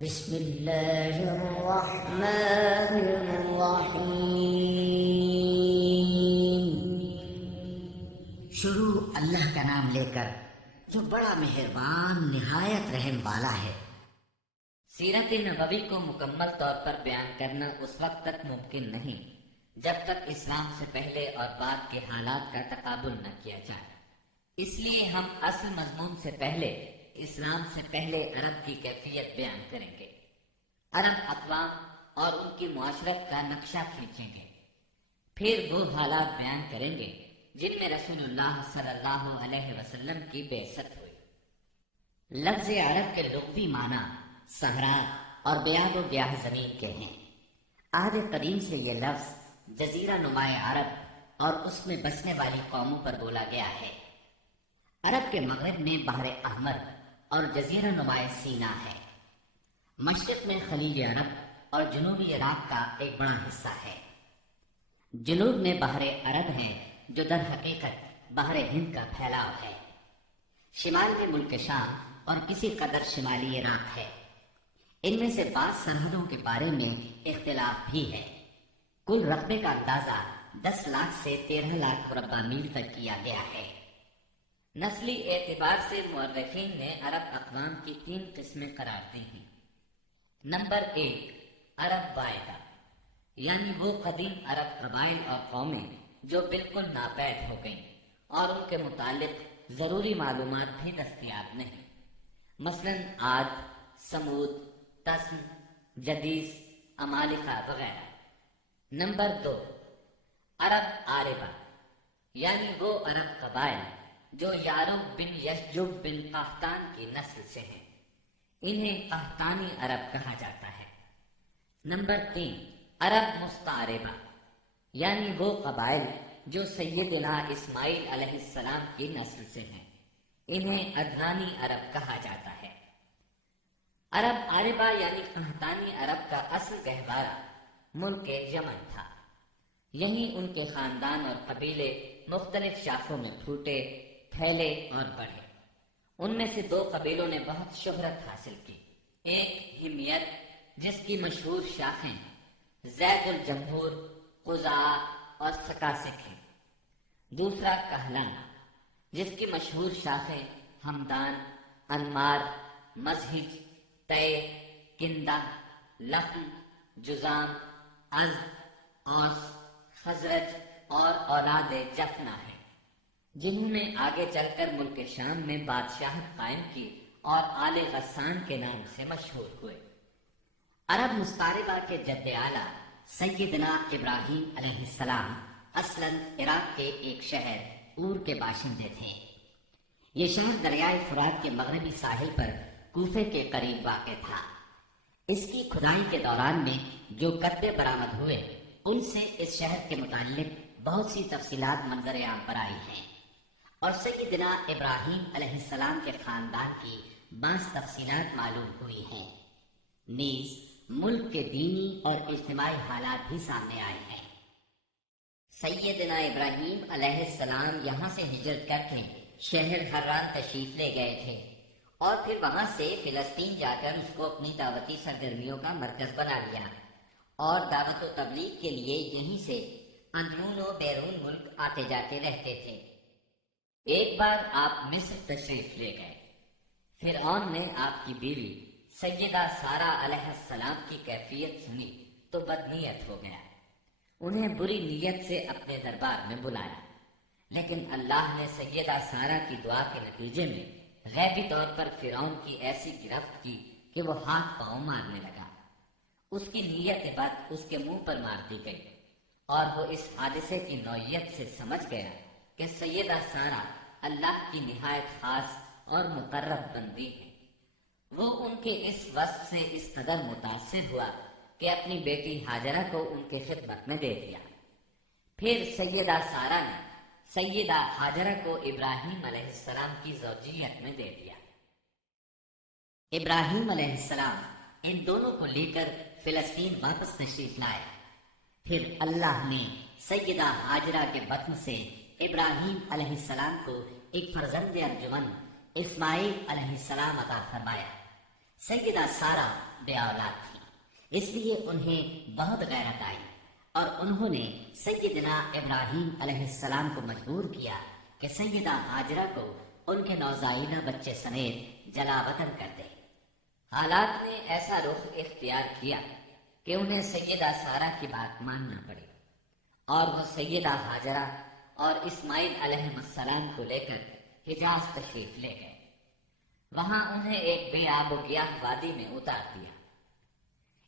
بسم اللہ الرحمن الرحیم۔ شروع اللہ کا نام لے کر جو بڑا مہربان نہایت رحم والا ہے۔ سیرت نبوی کو مکمل طور پر بیان کرنا اس وقت تک ممکن نہیں جب تک اسلام سے پہلے اور بعد کے حالات کا تقابل نہ کیا جائے۔ اس لیے ہم اصل مضمون سے پہلے اسلام سے پہلے عرب کی کیفیت بیان کریں گے، عرب اقوام اور ان کی معاشرت کا نقشہ کھینچیں گے، پھر وہ حالات بیان کریں گے جن میں رسول اللہ صلی اللہ علیہ وسلم کی بعثت ہوئی۔ لفظ عرب کے لغوی معنی صحرا اور بیاب و بیاہ زمین کے ہیں۔ عہد قدیم سے یہ لفظ جزیرہ نما عرب اور اس میں بسنے والی قوموں پر بولا گیا ہے۔ عرب کے مغرب میں بحر احمر اور جزیرہ نما سینا ہے۔ مشرق میں خلیج عرب اور جنوبی عراق کا ایک بڑا حصہ ہے۔ جنوب میں بحر عرب ہے جو در حقیقت بحر ہند کا پھیلاؤ ہے۔ شمال میں ملک شام اور کسی قدر شمالی عراق ہے۔ ان میں سے بعض سرحدوں کے بارے میں اختلاف بھی ہے۔ کل رقبے کا اندازہ 10 لاکھ سے 13 لاکھ مربع میل تک کیا گیا ہے۔ نسلی اعتبار سے مورخین نے عرب اقوام کی 3 قسمیں قرار دی ہیں۔ نمبر 1، عرب واحدہ، یعنی وہ قدیم عرب قبائل اور قومیں جو بالکل ناپید ہو گئیں اور ان کے متعلق ضروری معلومات بھی دستیاب نہیں، مثلا عاد، سمود، تسم، جدیث، عمالقہ وغیرہ۔ نمبر 2، عرب عاربہ، یعنی وہ عرب قبائل جو یارب بن یشجب بن قحطان کی نسل سے ہیں، انہیں قحطانی عرب کہا جاتا ہے۔ نمبر 3، عرب مستعربہ، یعنی وہ قبائل جو سیدنا اسماعیل علیہ السلام کی نسل سے ہیں، انہیں عدنانی عرب کہا جاتا ہے۔ عرب عاربہ یعنی قحطانی عرب کا اصل گہوارہ ملک یمن تھا۔ یہیں ان کے خاندان اور قبیلے مختلف شاخوں میں پھوٹے، پھیلے اور بڑھے۔ ان میں سے 2 قبیلوں نے بہت شہرت حاصل کی۔ ایک حمیت جس کی مشہور شاخیں زید الجمہور، قزاع اور سکاسک ہیں۔ دوسرا کہلان جس کی مشہور شاخیں ہمدان، انمار، مزہج، تے، کندہ، لخم، جزام، عزد، اوس، خزرج اور اولاد جفنہ ہیں، جنہوں نے آگے چل کر ملک شام میں بادشاہت قائم کی اور آل غسان کے نام سے مشہور ہوئے۔ عرب مستعربہ کے جد اعلیٰ سیدنا ابراہیم علیہ السلام اصلاً عراق کے ایک شہر اور کے باشندے تھے۔ یہ شہر دریائے فرات کے مغربی ساحل پر کوفے کے قریب واقع تھا۔ اس کی کھدائی کے دوران میں جو کتبے برآمد ہوئے ان سے اس شہر کے متعلق بہت سی تفصیلات منظر عام پر آئی ہیں، اور سیدنا ابراہیم علیہ السلام کے خاندان کی بعض تفصیلات معلوم ہوئی ہیں۔ نیز ملک کے دینی اور اجتماعی حالات بھی سامنے آئے ہیں۔ سیدنا ابراہیم علیہ السلام یہاں سے ہجرت کر کے شہر حران تشریف لے گئے تھے، اور پھر وہاں سے فلسطین جا کر اس کو اپنی دعوتی سرگرمیوں کا مرکز بنا لیا، اور دعوت و تبلیغ کے لیے یہیں سے اندرون و بیرون ملک آتے جاتے رہتے تھے۔ ایک بار آپ مصر تشریف لے گئے۔ فرعون نے آپ کی بیوی سیدہ سارہ علیہ السلام کی کیفیت سنی تو بدنیت ہو گیا، انہیں بری نیت سے اپنے دربار میں بلایا، لیکن اللہ نے سیدہ سارہ کی دعا کے نتیجے میں غیبی طور پر فرعون کی ایسی گرفت کی کہ وہ ہاتھ پاؤں مارنے لگا۔ اس کی نیت بد اس کے منہ پر مار دی گئی، اور وہ اس حادثے کی نوعیت سے سمجھ گیا کہ سیدہ سارہ اللہ کی نہایت خاص اور مقرب بندی ہے۔ وہ ان کے اس وصف سے اس قدر متاثر ہوا کہ اپنی بیٹی ہاجرہ کو ان کی خدمت میں دے دیا۔ پھر سیدہ سارہ نے سیدہ ہاجرہ کو ابراہیم علیہ السلام کی زوجیت میں دے دیا۔ ابراہیم علیہ السلام ان دونوں کو لے کر فلسطین واپس تشریف لائے۔ پھر اللہ نے سیدہ ہاجرہ کے بطن سے ابراہیم علیہ السلام کو ایک فرزند ارجمن اسماعیل علیہ السلام عطا فرمایا۔ سیدہ سارہ بے اولاد تھی، اس لیے انہیں بہت غیرت آئی اور انہوں نے سیدنا ابراہیم علیہ السلام کو مجبور کیا کہ سیدہ ہاجرہ کو ان کے نوزائیدہ بچے سمیت جلا وطن کر دے۔ حالات نے ایسا رخ اختیار کیا کہ انہیں سیدہ سارہ کی بات ماننا پڑی اور وہ سیدہ ہاجرہ اور اسماعیل علیہ السلام کو لے کر حجاز تشریف لے گئے۔ وہاں انہیں ایک بے آب و گیاہ وادی میں اتار دیا۔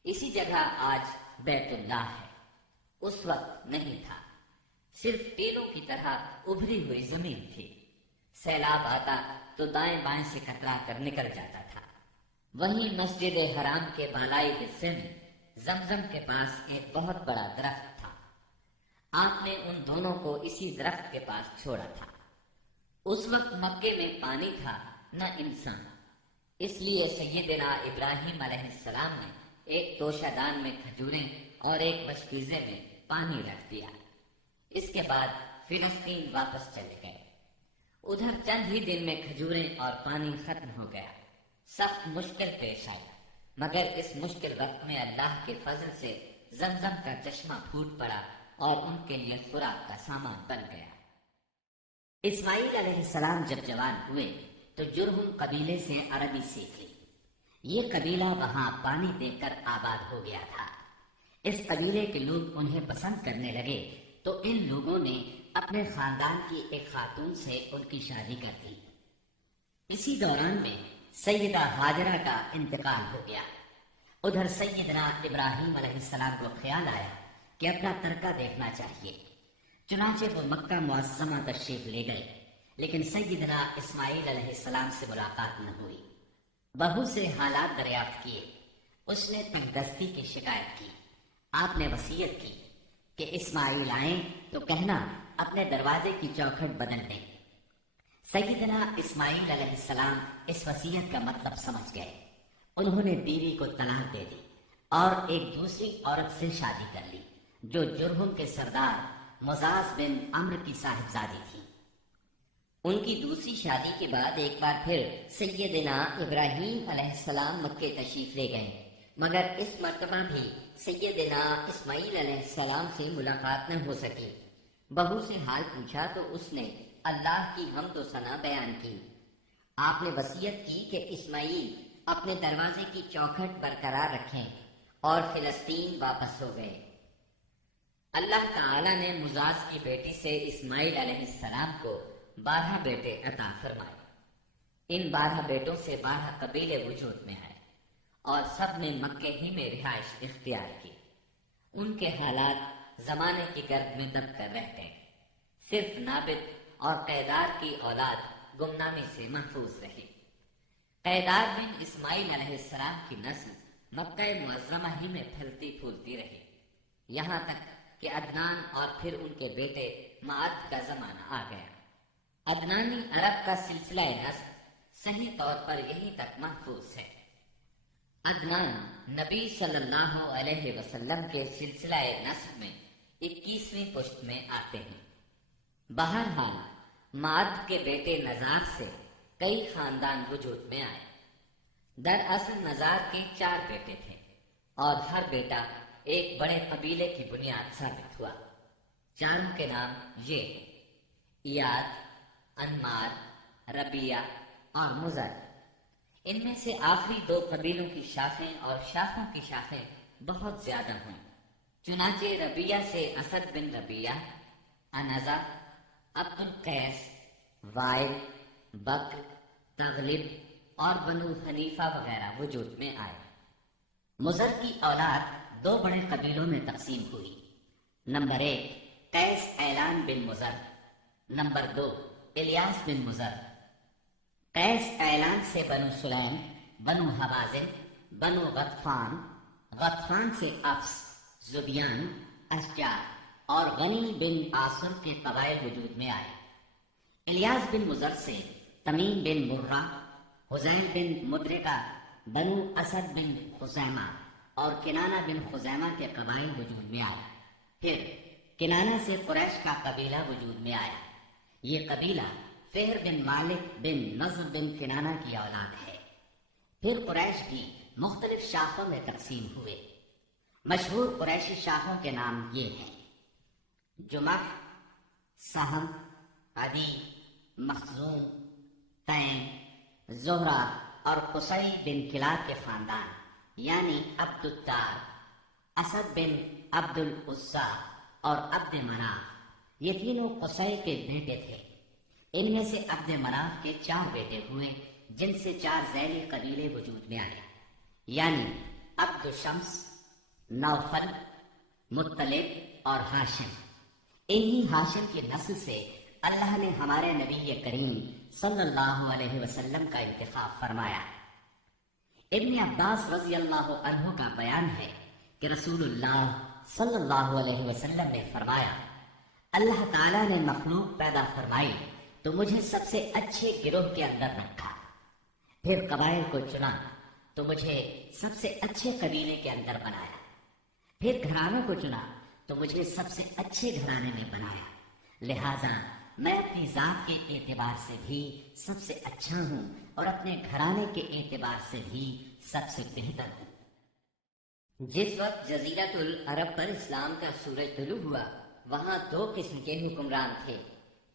اسی جگہ آج بیت اللہ ہے، اس وقت نہیں تھا، صرف ٹیلوں کی طرح ابھری ہوئی زمین تھی۔ سیلاب آتا تو دائیں بائیں سے کترا کر نکل جاتا تھا۔ وہیں مسجد حرام کے بالائی حصے میں زمزم کے پاس ایک بہت بڑا درخت تھا۔ آپ نے ان دونوں کو اسی درخت کے پاس چھوڑا تھا۔ اس وقت مکے میں پانی تھا نہ انسان، اس لیے سیدنا ابراہیم علیہ السلام نے ایک توشہ دان میں کھجوریں اور ایک مشکیزے میں پانی رکھ دیا۔ اس کے بعد فلسطین واپس چلے گئے۔ ادھر چند ہی دن میں کھجوریں اور پانی ختم ہو گیا۔ سخت مشکل پیش آئی، مگر اس مشکل وقت میں اللہ کے فضل سے زمزم کا چشمہ پھوٹ پڑا اور ان کے لیے خوراک کا سامان بن گیا۔ اسماعیل علیہ السلام جب جوان ہوئے تو جرہم قبیلے سے عربی سیکھ لی۔ یہ قبیلہ وہاں پانی دے کر آباد ہو گیا تھا۔ اس قبیلے کے لوگ انہیں پسند کرنے لگے تو ان لوگوں نے اپنے خاندان کی ایک خاتون سے ان کی شادی کر دی۔ اسی دوران میں سیدہ ہاجرہ کا انتقال ہو گیا۔ ادھر سیدنا ابراہیم علیہ السلام کو خیال آیا کہ اپنا ترکہ دیکھنا چاہیے، چنانچہ وہ مکہ معظمہ تشریف لے گئے، لیکن سیدنا اسماعیل علیہ السلام سے ملاقات نہ ہوئی۔ بہو سے حالات دریافت کیے، اس نے تنگدستی کی شکایت کی۔ آپ نے وصیت کی کہ اسماعیل آئیں تو کہنا اپنے دروازے کی چوکھٹ بدل دیں۔ سیدنا اسماعیل علیہ السلام اس وصیت کا مطلب سمجھ گئے۔ انہوں نے بیوی کو طلاق دے دی اور ایک دوسری عورت سے شادی کر لی جو جرہم کے سردار مزاز بن عمرو کی صاحبزادی تھی۔ ان کی دوسری شادی کے بعد ایک بار پھر سیدنا ابراہیم علیہ السلام مکے تشریف لے گئے، مگر اس مرتبہ بھی سیدنا اسماعیل علیہ السلام سے ملاقات نہ ہو سکی۔ بہو سے حال پوچھا تو اس نے اللہ کی حمد و ثنا بیان کی۔ آپ نے وصیت کی کہ اسماعیل اپنے دروازے کی چوکھٹ برقرار رکھیں اور فلسطین واپس ہو گئے۔ اللہ تعالی نے مزاز کی بیٹی سے اسماعیل علیہ السلام کو 12 بیٹے عطا فرمائے۔ ان 12 بیٹوں سے 12 قبیلے وجود میں آئے اور سب نے مکے ہی میں رہائش اختیار کی۔ ان کے حالات زمانے کی گرد میں دب کر رہتے ہیں۔ صرف نابد اور قیدار کی اولاد گمنامی سے محفوظ رہی۔ قیدار بن اسماعیل علیہ السلام کی نسل مکہ معظمہ ہی میں پھلتی پھولتی رہی، یہاں تک کہ عدنان اور پھر ان کے بیٹے معد کا زمانہ آ گیا۔ عدنانی عرب کا سلسلہ نسل صحیح طور پر یہیں تک محفوظ ہے۔ عدنان نبی صلی اللہ علیہ وسلم کے سلسلہ نسل میں 21ویں پشت میں آتے ہیں۔ بہرحال معد کے بیٹے نزار سے کئی خاندان وجود میں آئے۔ دراصل نزار کے 4 بیٹے تھے اور ہر بیٹا ایک بڑے قبیلے کی بنیاد ثابت ہوا۔ چاروں کے نام یہ ہیں: ایاد، انمار، ربیہ اور مزر۔ ان میں سے آخری 2 قبیلوں کی شاخیں اور شاخوں کی شاخیں بہت زیادہ ہوئیں۔ چنانچہ ربیہ سے اسد بن ربیہ، انزا، عبد القیس، وائل، بکر، تغلب اور بنو حنیفہ وغیرہ وجود میں آئے۔ مزر کی اولاد 2 بڑے قبیلوں میں تقسیم ہوئی۔ نمبر 1 قیس اعلان بن مزر، نمبر 2 الیاس بن مزر۔ قیس اعلان سے بنو سلیم، بنو حوازن، بنو غطفان، غطفان سے افس، زبیان، اشجار اور غنی بن عاصم کے قبائل وجود میں آئے۔ الیاس بن مزر سے تمیم بن مرہ، حزیل بن مدرکہ، بنو اسد بن خزیمہ اور کنانہ بن خزیمہ کے قبائل وجود میں آئے۔ پھر کنانہ سے قریش کا قبیلہ وجود میں آیا۔ یہ قبیلہ فہر بن مالک بن نضر بن کنانہ کی اولاد ہے۔ پھر قریش بھی مختلف شاخوں میں تقسیم ہوئے۔ مشہور قریشی شاخوں کے نام یہ ہیں: جمح، سہم، عدی، مخزوم، تیم، زہرہ اور قصی بن کلاب کے خاندان یعنی عبد الدار، اسد بن عبد العزا اور عبد مناف، یہ تینوں قصی کے بیٹے تھے۔ ان میں سے عبد مناف کے 4 بیٹے ہوئے جن سے 4 ذیلی قبیلے وجود میں آئے، یعنی عبد شمس، نوفل، مطلب اور ہاشم۔ انہی ہاشم کی نسل سے اللہ نے ہمارے نبی کریم صلی اللہ علیہ وسلم کا انتخاب فرمایا۔ ابن عباس رضی اللہ عنہ کا بیان ہے کہ رسول اللہ صلی اللہ علیہ وسلم نے فرمایا، اللہ تعالیٰ نے مخلوق پیدا فرمائی تو مجھے سب سے اچھے گروہ کے اندر رکھا، پھر قبائل کو چنا تو مجھے سب سے اچھے قبیلے کے اندر بنایا، پھر گھرانوں کو چنا تو مجھے سب سے اچھے گھرانے میں بنایا، لہذا میں اپنی ذات کے اعتبار سے بھی سب سے اچھا ہوں اور اپنے گھرانے کے اعتبار سے بھی سب سے بہتر ہوں۔ جس وقت جزیرۃ العرب پر اسلام کا سورج طلوع ہوا، وہاں 2 قسم کے حکمران تھے،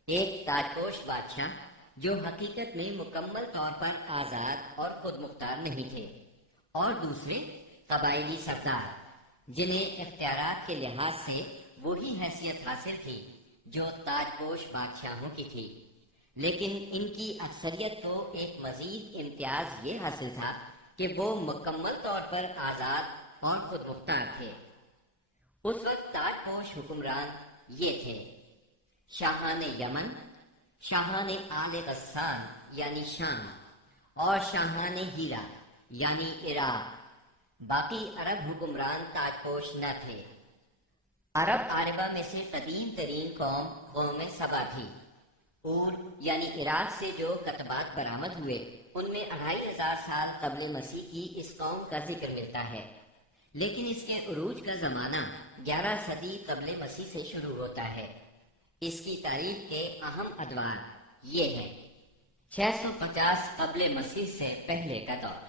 ایک تاجپوش بادشاہ جو حقیقت میں مکمل طور پر آزاد اور خود مختار نہیں تھے، اور دوسرے قبائلی سردار جنہیں اختیارات کے لحاظ سے وہی حیثیت حاصل تھی جو تاجپوش بادشاہوں کی تھی، لیکن ان کی اکثریت کو ایک مزید امتیاز یہ حاصل تھا کہ وہ مکمل طور پر آزاد اور خود مختار تھے۔ اس وقت تاجپوش حکمران یہ تھے: شاہان یمن، شاہان آل غسان یعنی شام، اور شاہان ہیرا یعنی عراق۔ باقی عرب حکمران تاجپوش نہ تھے۔ عرب عاربہ میں سے قدیم ترین قوم سبا تھی۔ اور یعنی عراق سے جو کتبات برآمد ہوئے ان میں 2500 سال قبل مسیح کی اس قوم کا ذکر ملتا ہے، لیکن اس کے عروج کا زمانہ 11 صدی قبل مسیح سے شروع ہوتا ہے۔ اس کی تاریخ کے اہم ادوار یہ ہیں: 650 قبل مسیح سے پہلے کا دور۔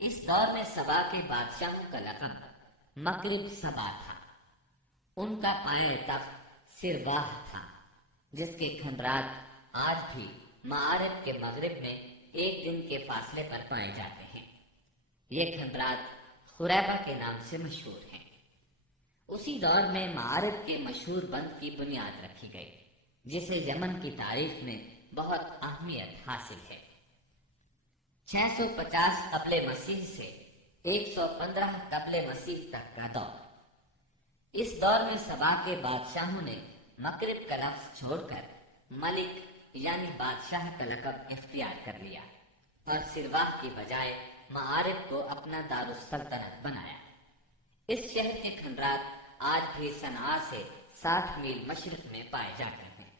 اس دور میں سبا کے بادشاہوں کا لقب مغرب سبا تھا۔ ان کا پائے تخت سرواہ تھا، جس کے کھنڈرات آج بھی معارب کے مغرب میں 1 دن کے فاصلے پر پائے جاتے ہیں۔ یہ کھنڈرات خریبہ کے نام سے مشہور ہیں۔ اسی دور میں معارب کے مشہور بند کی بنیاد رکھی گئی، جسے یمن کی تاریخ میں بہت اہمیت حاصل ہے۔ 650 قبل مسیح سے 115 قبل مسیح تک کا دور۔ اس دور میں سبا کے بادشاہوں نے مغرب کا لفظ چھوڑ کر ملک یعنی بادشاہ کا لقب اختیار کر لیا اور سرواہ کی بجائے معارب کو اپنا دارالسلطنت بنایا۔ اس شہر کے کھنڈرات آج بھی صنعاء سے 60 میل مشرق میں پائے جاتے ہیں۔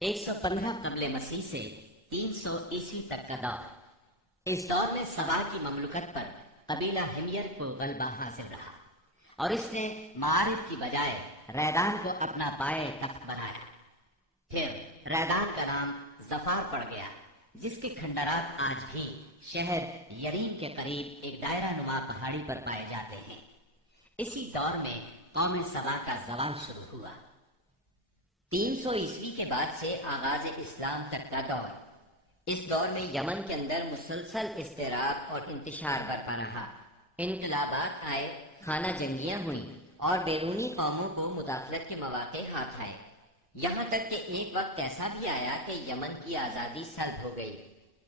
115 قبل مسیح سے 300 عیسوی تک کا دور۔ اس دور میں سبا کی مملکت پر قبیلہ حمیر کو غلبہ حاصل رہا اور اس نے معارب کی بجائے ریدان کو اپنا پائے تخت بنایا۔ پھر ریدان کا نام ظفار پڑ گیا، جس کے کھنڈرات آج بھی شہر یریم کے قریب ایک دائرہ نما پہاڑی پر پائے جاتے ہیں۔ اسی دور میں قوم سبا کا زوال شروع ہوا۔ 300 عیسوی کے بعد سے آغاز اسلام تک کا دور۔ اس دور میں یمن کے اندر مسلسل اضطراب اور انتشار برپا رہا۔ انقلابات آئے، خانہ جنگیاں ہوئیں اور بیرونی قوموں کو مداخلت کے مواقع ہاتھ آئے، یہاں تک کہ ایک وقت ایسا بھی آیا کہ یمن کی آزادی سلب ہو گئی۔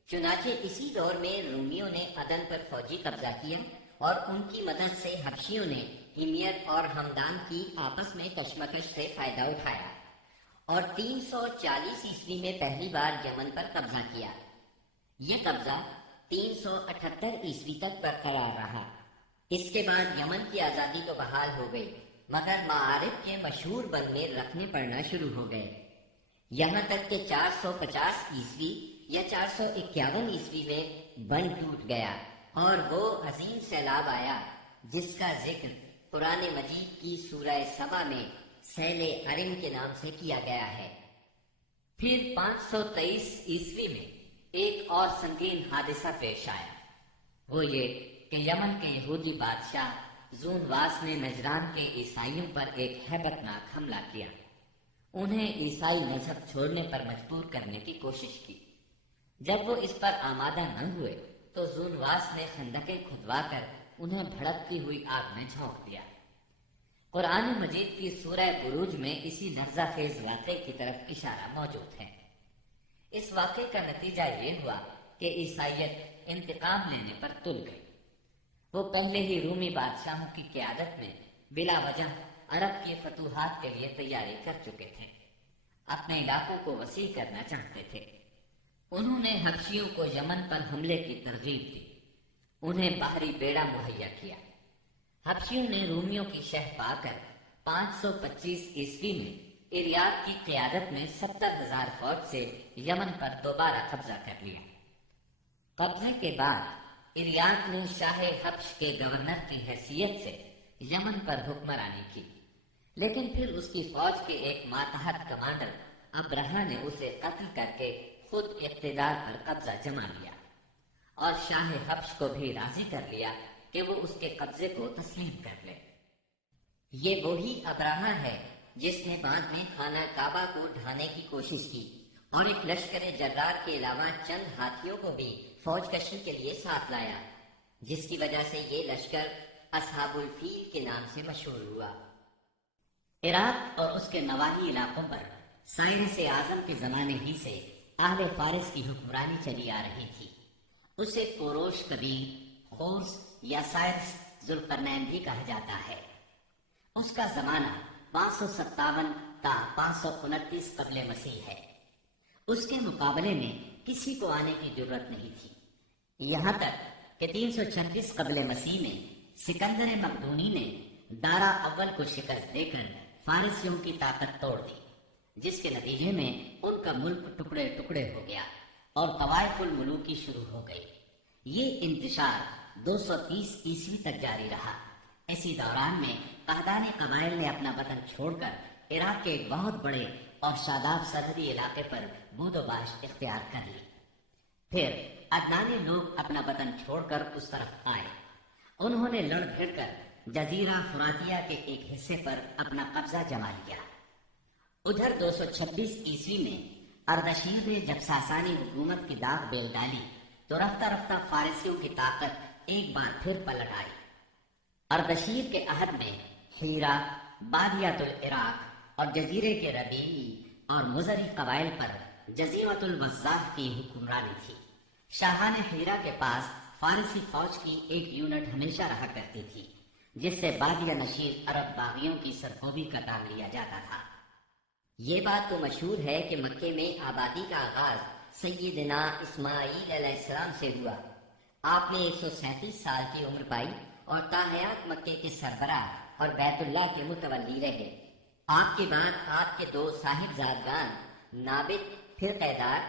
چنانچہ اسی دور میں رومیوں نے عدن پر فوجی قبضہ کیا اور ان کی مدد سے حبشیوں نے حمیر اور ہمدان کی آپس میں کشمکش سے فائدہ اٹھایا اور 340 عیسوی میں پہلی بار یمن پر قبضہ کیا۔ یہ قبضہ 378 عیسوی تک برقرار رہا۔ اس کے بعد یمن کی آزادی تو بحال ہو گئی، مگر معارب کے مشہور بندے رکھنے پڑنا شروع ہو گئے، یہاں تک کہ 450 عیسوی یا 451 عیسوی میں بند ٹوٹ گیا اور وہ عظیم سیلاب آیا جس کا ذکر قرآن مجید کی سورہ سبا میں سیل عرم کے نام سے کیا گیا ہے۔ پھر 523 عیسوی میں ایک اور سنگین حادثہ پیش آیا۔ وہ یہ کہ یمن کے یہودی بادشاہ زونواس نے نجران کے عیسائیوں پر ایک ہیبت ناک حملہ کیا، انہیں عیسائی مذہب چھوڑنے پر مجبور کرنے کی کوشش کی۔ جب وہ اس پر آمادہ نہ ہوئے تو زونواس نے خندقیں کھدوا کر انہیں بھڑکتی ہوئی آگ میں جھونک دیا۔ قرآن مجید کی سورہ بروج میں اسی لرزہ خیز واقعے کی طرف اشارہ موجود ہے۔ اس واقعے کا نتیجہ یہ ہوا کہ عیسائیت انتقام لینے پر تل گئی۔ وہ پہلے ہی رومی بادشاہوں کی قیادت میں بلا وجہ عرب کی فتوحات کے لیے تیاری کر چکے تھے، اپنے علاقوں کو وسیع کرنا چاہتے تھے۔ انہوں نے حبشیوں کو یمن پر حملے کی ترغیب دی، انہیں باہری بیڑا مہیا کیا۔ حبشیوں نے رومیوں کی شہ پا کر 525 عیسوی میں اریاق کی قیادت میں 70,000 فوج سے یمن پر دوبارہ قبضہ کر لیا۔ قبضے کے بعد اریاق نے شاہ حبش کے گورنر کی حیثیت سے یمن پر حکمرانی کی، لیکن پھر اس کی فوج کے ایک ماتحت کمانڈر ابرہہ نے اسے قتل کر کے خود اقتدار پر قبضہ جما لیا اور شاہ حبش کو بھی راضی کر لیا کہ وہ اس کے قبضے کو تسلیم کر لے۔ یہ وہی ابرہہ ہے جس نے بعد میں خانہ کعبہ کو ڈھانے کی کوشش کی اور ایک لشکر جرار کے علاوہ چند ہاتھیوں کو بھی فوج کشی کے لیے ساتھ لایا، جس کی وجہ سے یہ لشکر اصحاب الفیل کے نام سے مشہور ہوا۔ عراق اور اس کے نواحی علاقوں پر سائرس اعظم کے زمانے ہی سے اہل فارس کی حکمرانی چلی آ رہی تھی۔ اسے کوروش کبیر، خورس یا سائرس ذوالقرنین بھی کہا جاتا ہے۔ اس کا زمانہ 557 تا 529 قبل مسیح ہے۔ اس کے مقابلے میں کسی کو آنے کی ضرورت نہیں تھی، یہاں تک کہ 336 قبل مسیح میں سکندر مقدونی نے دارا اول کو شکست دے کر فارسیوں کی طاقت توڑ دی، جس کے نتیجے میں ان کا ملک ٹکڑے ٹکڑے ہو گیا اور طوائف الملوکی شروع ہو گئی۔ یہ انتشار 230 عیسوی تک جاری رہا۔ اسی دوران میں قحطانی قبائل نے اپنا وطن چھوڑ کر عراق کے ایک بہت بڑے اور شاداب سرحدی علاقے پر بود و باش اختیار کر لی۔ پھر عدنانی لوگ اپنا وطن چھوڑ کر اس طرف آئے۔ انہوں نے لڑ بھیڑ کر جزیرہ فراتیہ کے ایک حصے پر اپنا قبضہ جما لیا۔ ادھر 226 عیسوی میں اردشیر نے جب ساسانی حکومت کی داغ بیل ڈالی تو رفتہ رفتہ فارسیوں کی طاقت ایک بار پھر پلٹ آئی۔ اردشیر کے عہد میں حیرہ، بادیات العراق اور جزیرے کے ربیعی اور مزری قبائل پر جزیرۃ الوضاح کی حکمرانی تھی۔ شاہان حیرہ کے پاس فارسی فوج کی ایک یونٹ ہمیشہ رہا کرتی تھی، جس سے بادیہ نشین عرب باغیوں کی سرکوبی کا کام لیا جاتا تھا۔ یہ بات تو مشہور ہے کہ مکے میں آبادی کا آغاز سیدنا اسماعیل علیہ السلام سے ہوا۔ آپ نے 137 سال کی عمر پائی اور تاحیات مکے کے سربراہ اور بیت اللہ کے متولی رہے۔ آپ کے بعد آپ کے دو صاحبزادگان نابد پھر قیدار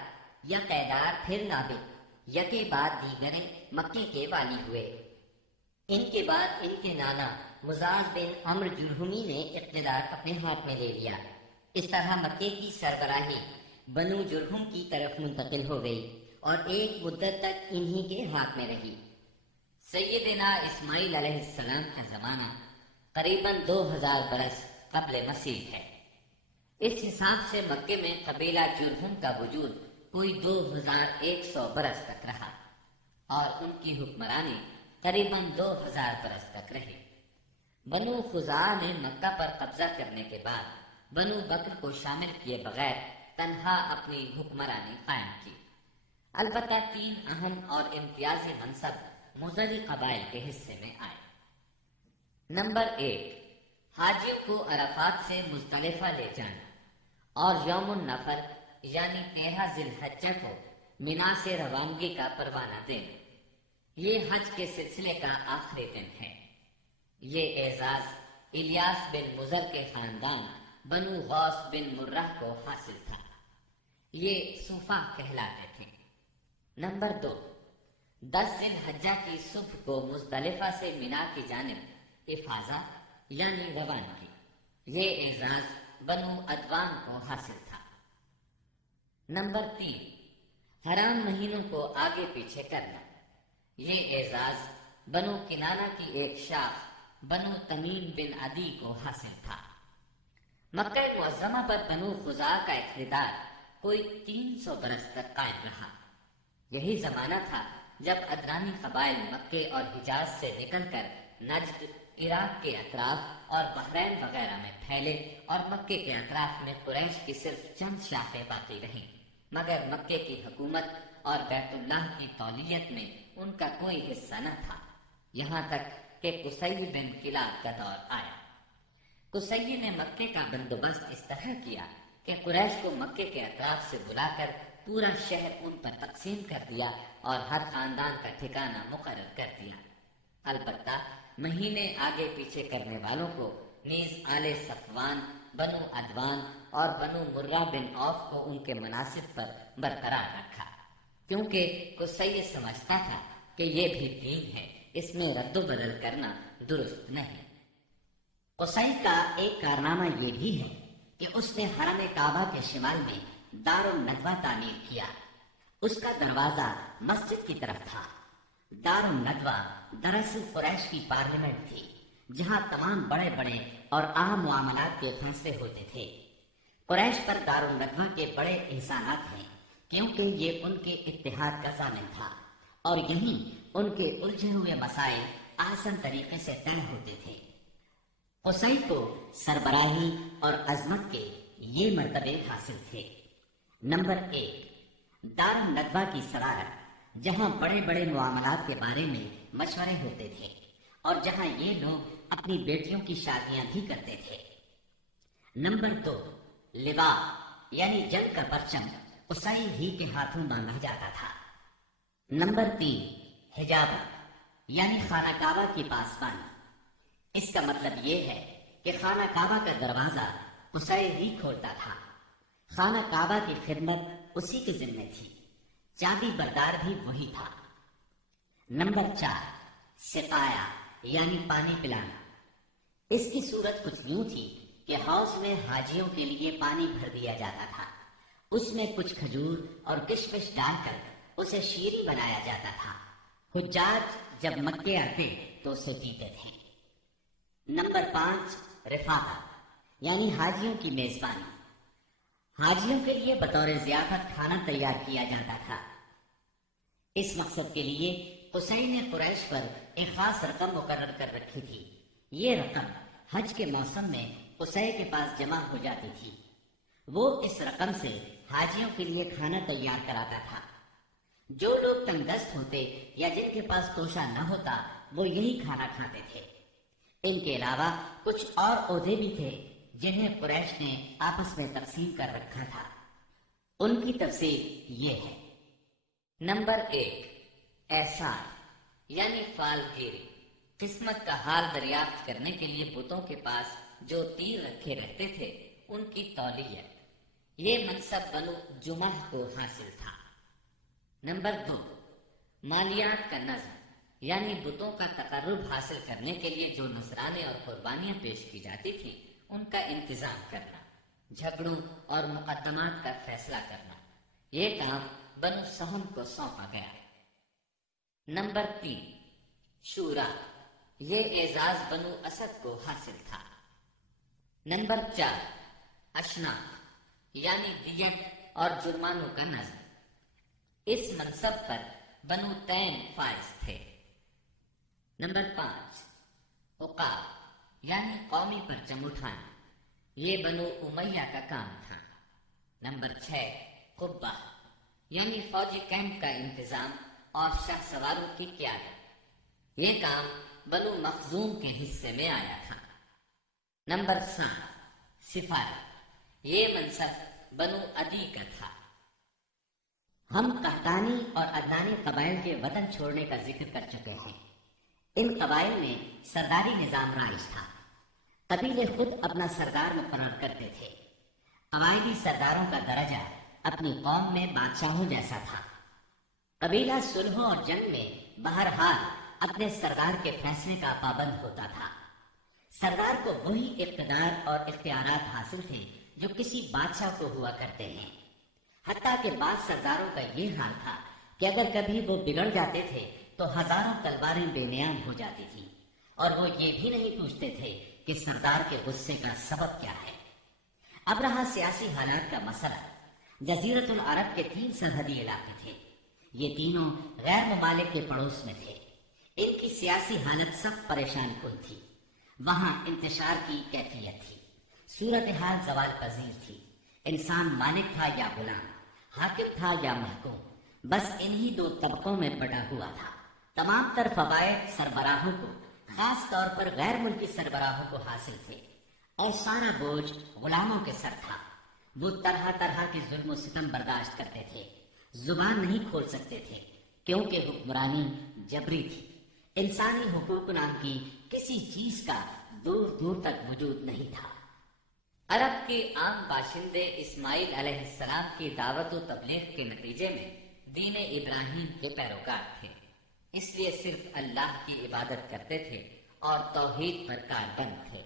یا قیدار پھر نابد یکے بعد دیگرے مکے کے والی ہوئے۔ ان کے بعد ان کے نانا مزاز بن عمرو جرہمی نے اقتدار اپنے ہاتھ میں لے لیا۔ اس طرح مکے کی سربراہی بنو جرہم کی طرف منتقل ہو گئی اور ایک مدت تک انہی کے ہاتھ میں رہی۔ سیدنا اسماعیل علیہ السلام کا زمانہ قریباً 2000 برس قبل مسیح ہے۔ اس حساب سے مکے میں قبیلہ جرہم کا وجود کوئی 2100 برس تک رہا اور ان کی حکمرانی قریباً 2000 برس تک رہی۔ بنو خزاعہ نے مکہ پر قبضہ کرنے کے بعد بنو بکر کو شامل کیے بغیر تنہا اپنی حکمرانی قائم کی۔ البتہ 3 اہم اور امتیازی منصب مزری قبائل کے حصے میں آئے۔ نمبر 1، حاجیوں کو عرفات سے مزدلفہ لے جانا اور یوم النفر یعنی 13 ذی الحجہ کو منا سے روانگی کا پروانہ دینا۔ یہ حج کے سلسلے کا آخری دن ہے۔ یہ اعزاز الیاس بن مزر کے خاندان بنو غوث بن مرہ کو حاصل تھا۔ یہ صوفہ کہلاتے تھے۔ نمبر 2، 10 ذی الحجہ کی صبح کو مزدلفہ سے منا کی جانب افاضہ یعنی روانگی۔ یہ اعزاز بنو عدوان کو حاصل تھا۔ نمبر 3، حرام مہینوں کو آگے پیچھے کرنا۔ یہ اعزاز بنو کنانہ کی ایک شاخ بنو تمیم بن عدی کو حاصل تھا۔ مکہ معظمہ پر بنو خزاعہ کا اقتدار کوئی 300 برس تک قائم رہا۔ یہی زمانہ تھا جب ادرانی قبائل مکے اور حجاز سے نکل کر نجد، عراق کے اطراف اور بحرین وغیرہ میں پھیلے اور مکے کے اطراف میں قریش کی صرف چند شاخیں باقی رہیں، مگر مکے کی حکومت اور بیت اللہ کی تولیت میں ان کا کوئی حصہ نہ تھا، یہاں تک کہ قصی بن کلاب کا دور آیا۔ قصی نے مکے کا بندوبست اس طرح کیا کہ قریش کو مکے کے اطراف سے بلا کر پورا شہر ان پر تقسیم کر دیا اور ہر خاندان کا ٹھکانہ مقرر کر دیا۔ البتہ مہینے آگے پیچھے کرنے والوں کو نیز آل صفوان، بنو عدوان اور بنو مرہ بن عوف کو ان کے مناصب پر برقرار رکھا، کیونکہ قصی سمجھتا تھا کہ یہ بھی دین ہے، اس میں رد و بدل کرنا درست نہیں۔ قصی کا ایک کارنامہ یہ بھی ہے کہ اس نے حرم کعبہ کے شمال میں دار الندوہ تعمیر کیا۔ اس کا دروازہ مسجد کی طرف تھا۔ دار الندوہ دراصل قریش کی پارلیمنٹ تھی، جہاں تمام بڑے بڑے اور اہم معاملات کے فیصلے ہوتے تھے۔ قریش پر دار الندوہ کے بڑے احسانات ہیں، کیونکہ یہ ان کے اتحاد کا ضامن تھا اور یہیں ان کے الجھے ہوئے مسائل آسان طریقے سے طے ہوتے تھے۔ قصی کو سربراہی اور عظمت کے یہ مرتبے حاصل تھے۔ نمبر 1، دار الندوہ کی صدارت، جہاں بڑے بڑے معاملات کے بارے میں مشورے ہوتے تھے اور جہاں یہ لوگ اپنی بیٹیوں کی شادیاں بھی کرتے تھے۔ نمبر 2، لوا یعنی جنگ کا پرچم قصی ہی کے ہاتھوں باندھا جاتا تھا۔ نمبر 3، حجاب یعنی خانہ کعبہ کی پاسبانی۔ اس کا مطلب یہ ہے کہ خانہ کعبہ کا دروازہ قصی ہی کھولتا تھا۔ خانہ کعبہ کی خدمت اسی کے ذمہ تھی، چابی بردار بھی وہی تھا۔ نمبر 4، سقایا یعنی پانی پلانا۔ اس کی صورت کچھ یوں تھی کہ حوض میں حاجیوں کے لیے پانی بھر دیا جاتا تھا، اس میں کچھ کھجور اور کشمش ڈال کر اسے شیریں بنایا جاتا تھا۔ حجاج جب مکے آتے تو اسے پیتے تھے۔ نمبر 5، رفاقہ یعنی حاجیوں کی میزبانی۔ حاجیوں کے لیے بطور ضیافت کھانا تیار کیا جاتا تھا۔ اس مقصد کے لیے قصی نے قریش پر ایک خاص رقم مقرر کر رکھی تھی۔ یہ رقم حج کے موسم میں قصی کے پاس جمع ہو جاتی تھی۔ وہ اس رقم سے حاجیوں کے لیے کھانا تیار کراتا تھا۔ جو لوگ تنگ دست ہوتے یا جن کے پاس توشہ نہ ہوتا وہ یہی کھانا کھاتے تھے۔ ان کے علاوہ کچھ اور عہدے بھی تھے جنہیں قریش نے آپس میں تقسیم کر رکھا تھا۔ ان کی تفصیل یہ ہے۔ نمبر 1، احسان یعنی فال گیری، قسمت کا حال دریافت کرنے کے لیے بتوں کے پاس جو تیر رکھے رہتے تھے ان کی تولیت۔ یہ منصب بنو جمح کو حاصل تھا۔ نمبر 2، مالیات کا نظم یعنی بتوں کا تقرب حاصل کرنے کے لیے جو نذرانے اور قربانیاں پیش کی جاتی تھیں ان کا انتظام کرنا، جھگڑوں اور مقدمات کا فیصلہ کرنا۔ یہ کام بنو سہم کو سونپا گیا۔ نمبر 3، شورا، یہ اعزاز بنو اسد کو حاصل تھا۔ نمبر 4، اشناف یعنی دیت اور جرمانوں کا نظم۔ اس منصب پر بنو تیم فائز تھے۔ نمبر 5، عقاب یعنی قومی پرچم اٹھانا، یہ بنو امیہ کا کام تھا۔ نمبر 6، قبہ یعنی فوجی کیمپ کا انتظام اور شاہ سواروں کی قیادت، یہ کام بنو مخزوم کے حصے میں آیا تھا۔ نمبر 7، سفارت، یہ منصب بنو عدی کا تھا۔ ہم قحطانی اور عدنانی قبائل کے وطن چھوڑنے کا ذکر کر چکے ہیں۔ ان قبائل میں سرداری نظام رائج تھا۔ قبیلے خود اپنا سردار مقرر کرتے تھے۔ قبائلی سرداروں کا درجہ اپنی قوم میں بادشاہوں جیسا تھا۔ قبیلہ صلحوں اور جنگ میں بہرحال اپنے سردار کے فیصلے کا پابند ہوتا تھا۔ سردار کو وہی اقتدار اور اختیارات حاصل تھے جو کسی بادشاہ کو ہوا کرتے ہیں۔ حتیٰ کہ بعض سرداروں کا یہ حال تھا کہ اگر کبھی وہ بگڑ جاتے تھے تو تو ہزاروں تلواریں بے نیام ہو جاتی تھیں، اور وہ یہ بھی نہیں پوچھتے تھے کہ سردار کے غصے کا سبب کیا ہے۔ اب رہا سیاسی حالات کا مسئلہ۔ جزیرۃ العرب کے 3 سرحدی علاقے تھے۔ یہ تینوں غیر ممالک کے پڑوس میں تھے۔ ان کی سیاسی حالت سخت پریشان کن تھی۔ وہاں انتشار کی کیفیت تھی۔ صورتحال زوال پذیر تھی۔ انسان مالک تھا یا غلام، حاکم تھا یا محکوم، بس انہی 2 طبقوں میں بٹا ہوا تھا۔ تمام تر فوائد سربراہوں کو، خاص طور پر غیر ملکی سربراہوں کو حاصل تھے، اور سارا بوجھ غلاموں کے سر تھا۔ وہ طرح طرح کے ظلم و ستم برداشت کرتے تھے، زبان نہیں کھول سکتے تھے، کیونکہ حکمرانی جبری تھی۔ انسانی حقوق نام کی کسی چیز کا دور دور تک وجود نہیں تھا۔ عرب کے عام باشندے اسماعیل علیہ السلام کی دعوت و تبلیغ کے نتیجے میں دین ابراہیم کے پیروکار تھے، اس لیے صرف اللہ کی عبادت کرتے تھے اور توحید پر کاربند تھے۔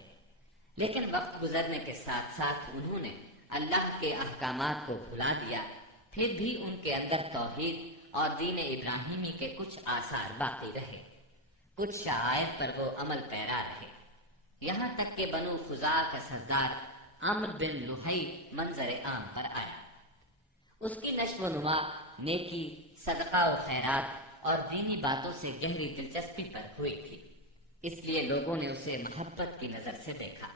لیکن وقت گزرنے کے ساتھ ساتھ انہوں نے اللہ کے احکامات کو بھلا دیا، پھر بھی ان کے اندر توحید اور دین ابراہیمی کے کچھ آثار باقی رہے، کچھ شعائر پر وہ عمل پیرا رہے، یہاں تک کہ بنو خزاعہ کا سردار عمرو بن لحی منظر عام پر آیا۔ اس کی نشو و نما نیکی، صدقہ و خیرات اور دینی باتوں سے گہری دلچسپی پر ہوئی تھی، اس لیے لوگوں نے اسے محبت کی نظر سے دیکھا،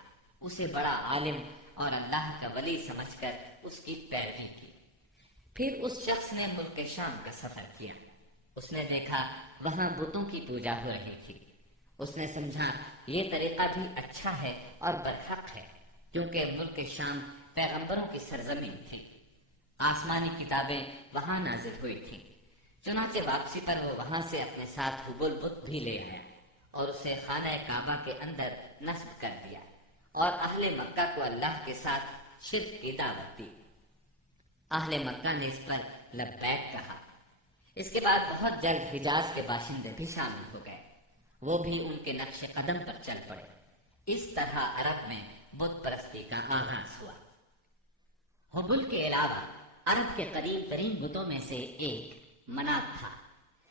اسے بڑا عالم اور اللہ کا ولی سمجھ کر اس کی پیروی کی۔ پھر اس شخص نے ملک شام کا سفر کیا۔ اس نے دیکھا وہاں بتوں کی پوجا ہو رہی تھی۔ اس نے سمجھا یہ طریقہ بھی اچھا ہے اور برحق ہے، کیونکہ ملک شام پیغمبروں کی سرزمین تھی، آسمانی کتابیں وہاں نازل ہوئی تھیں۔ چنانچہ واپسی پر وہ وہاں سے اپنے ساتھ حبل بت بھی لے آیا اور اسے خانہ کعبہ کے اندر نصب کر دیا، اور اہل مکہ کو اللہ کے ساتھ شرک کی دعوت دی۔ اہل مکہ نے اس پر لبیک کہا۔ اس کے بعد بہت جلد حجاز کے باشندے بھی شامل ہو گئے، وہ بھی ان کے نقش قدم پر چل پڑے۔ اس طرح عرب میں بت پرستی کا آغاز ہوا۔ حبل کے علاوہ عرب کے قدیم ترین بتوں میں سے ایک منات تھا۔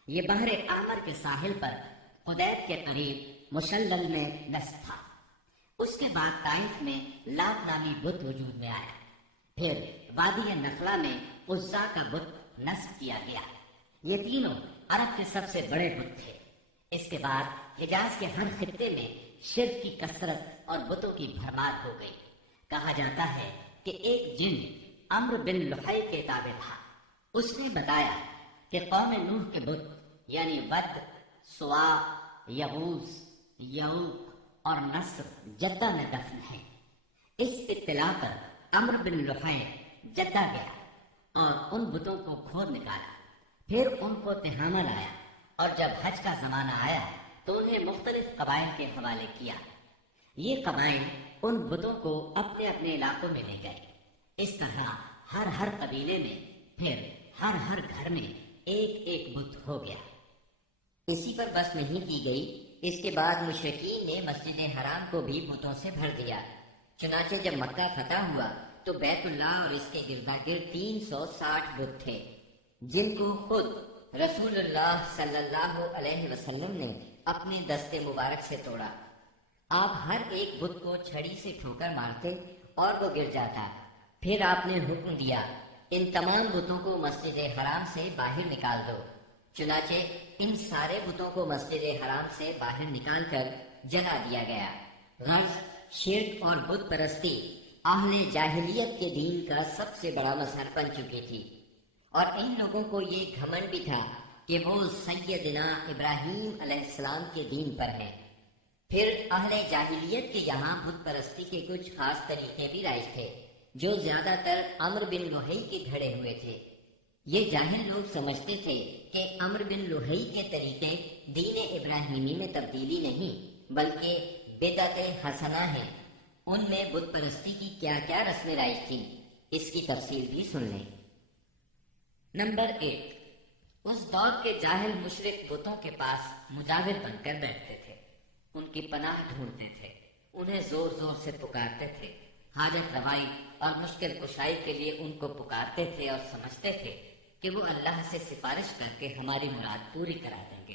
یہ بحر احمر کے ساحل پر قدید کے قریب مشلل میں نصب تھا۔ اس کے بعد طائف میں لات نامی بت وجود میں آیا، پھر وادی نخلا میں عزا کا بت نصب کیا گیا۔ یہ تینوں عرب کے سب سے بڑے بت تھے۔ اس کے بعد حجاز کے ہر خطے میں شرک کی کثرت اور بتوں کی بھرمار ہو گئی۔ کہا جاتا ہے کہ ایک جن عمرو بن لحی کے تابع تھا۔ اس نے بتایا کہ قوم نوح کے بت یعنی ود، سوا، یغوث، یعوق اور نصر جدہ میں دفن ہیں۔ اس اطلاع پر عمرو بن لحی جدہ گیا اور ان بتوں کو کھود نکالا، پھر ان کو تہامہ لایا، اور جب حج کا زمانہ آیا تو انہیں مختلف قبائل کے حوالے کیا۔ یہ قبائل ان بتوں کو اپنے اپنے علاقوں میں لے گئے۔ اس طرح ہر قبیلے میں، پھر ہر گھر میں ایک ایک بت ہو گیا۔ اسی پر بس نہیں کی گئی، اس کے بعد مشرکین نے مسجد حرام کو بھی بتوں سے بھر دیا۔ چنانچہ جب مکہ فتح ہوا تو بیت اللہ اور اس کے گردا گرد 360 بت تھے، جن کو خود رسول اللہ صلی اللہ علیہ وسلم نے اپنے دستے مبارک سے توڑا۔ آپ ہر ایک بت کو چھڑی سے ٹھوکر مارتے اور وہ گر جاتا۔ پھر آپ نے حکم دیا ان تمام بتوں کو مسجد حرام سے باہر نکال دو۔ چنانچہ ان سارے بتوں کو مسجد حرام سے باہر نکال کر جلا دیا گیا۔ غرض شرک اور بت پرستی اہل جاہلیت کے دین کا سب سے بڑا مظہر بن چکی تھی، اور ان لوگوں کو یہ گھمنڈ بھی تھا کہ وہ سیدنا ابراہیم علیہ السلام کے دین پر ہیں۔ پھر اہل جاہلیت کے یہاں بت پرستی کے کچھ خاص طریقے بھی رائج تھے، جو زیادہ تر عمرو بن لحی کے گھڑے ہوئے تھے۔ یہ جاہل لوگ سمجھتے تھے کہ عمرو بن لحی کے طریقے دین ابراہیمی میں تبدیلی نہیں بلکہ بدعت حسنہ ہیں۔ ان میں بت پرستی کی کیا کیا رسمیں رائج تھیں، اس کی تفصیل بھی سن لیں۔ نمبر 1، اس دور کے جاہل مشرک بتوں کے پاس مجاور بن کر بیٹھتے تھے، ان کی پناہ ڈھونڈتے تھے، انہیں زور زور سے پکارتے تھے، حاجت روائی اور مشکل کشائی کے لیے ان کو پکارتے تھے اور سمجھتے تھے کہ وہ اللہ سے سفارش کر کے ہماری مراد پوری کرا دیں گے۔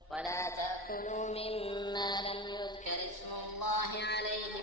ولا تأكلوا مما لم يذكر اسم الله عليه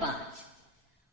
5,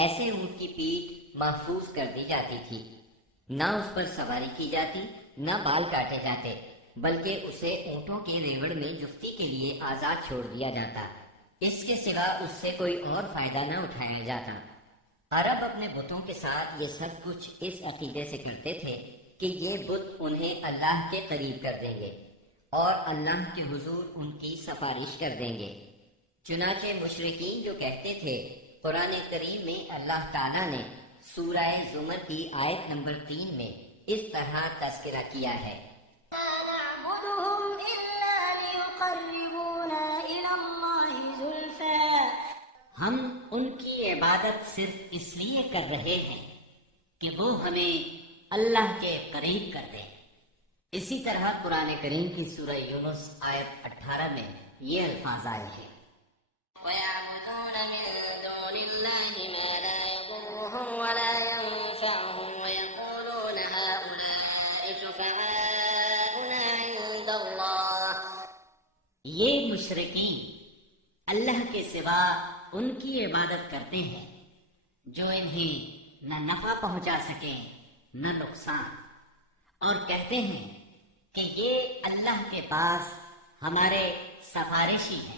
ایسے اونٹ کی پیٹھ محفوظ کر دی جاتی تھی، نہ اس پر سواری کی جاتی، نہ بال کاٹے جاتے، بلکہ اسے اونٹوں کے ریوڑ میں جفتی کے لیے آزاد چھوڑ دیا جاتا، اس کے سوا اس سے کوئی اور فائدہ نہ اٹھایا جاتا۔ عرب اپنے بتوں کے ساتھ یہ سب کچھ اس عقیدے سے کرتے تھے کہ یہ بت انہیں اللہ کے قریب کر دیں گے اور اللہ کے حضور ان کی سفارش کر دیں گے۔ چنانچہ مشرکین جو کہتے تھے، قرآن کریم میں اللہ تعالیٰ نے سورہ زمر کی آیت نمبر 3 میں اس طرح تذکرہ کیا ہے، لا نعبدهم إلا ليقربونا إلى الله زلفى۔ ہم ان کی عبادت صرف اس لیے کر رہے ہیں کہ وہ ہمیں اللہ کے قریب کر دیں۔ اسی طرح قرآن کریم کی سورہ یونس آیت 18 میں یہ الفاظ آئے ہیں، ويعبدون من دون الله ما لا يضرهم ولا ينفعهم ويقولون هؤلاء شفعاؤنا عند الله۔ یہ مشرکین اللہ کے سوا ان کی عبادت کرتے ہیں جو انہیں نہ نفع پہنچا سکیں نہ نقصان، اور کہتے ہیں کہ یہ اللہ کے پاس ہمارے سفارشی ہیں۔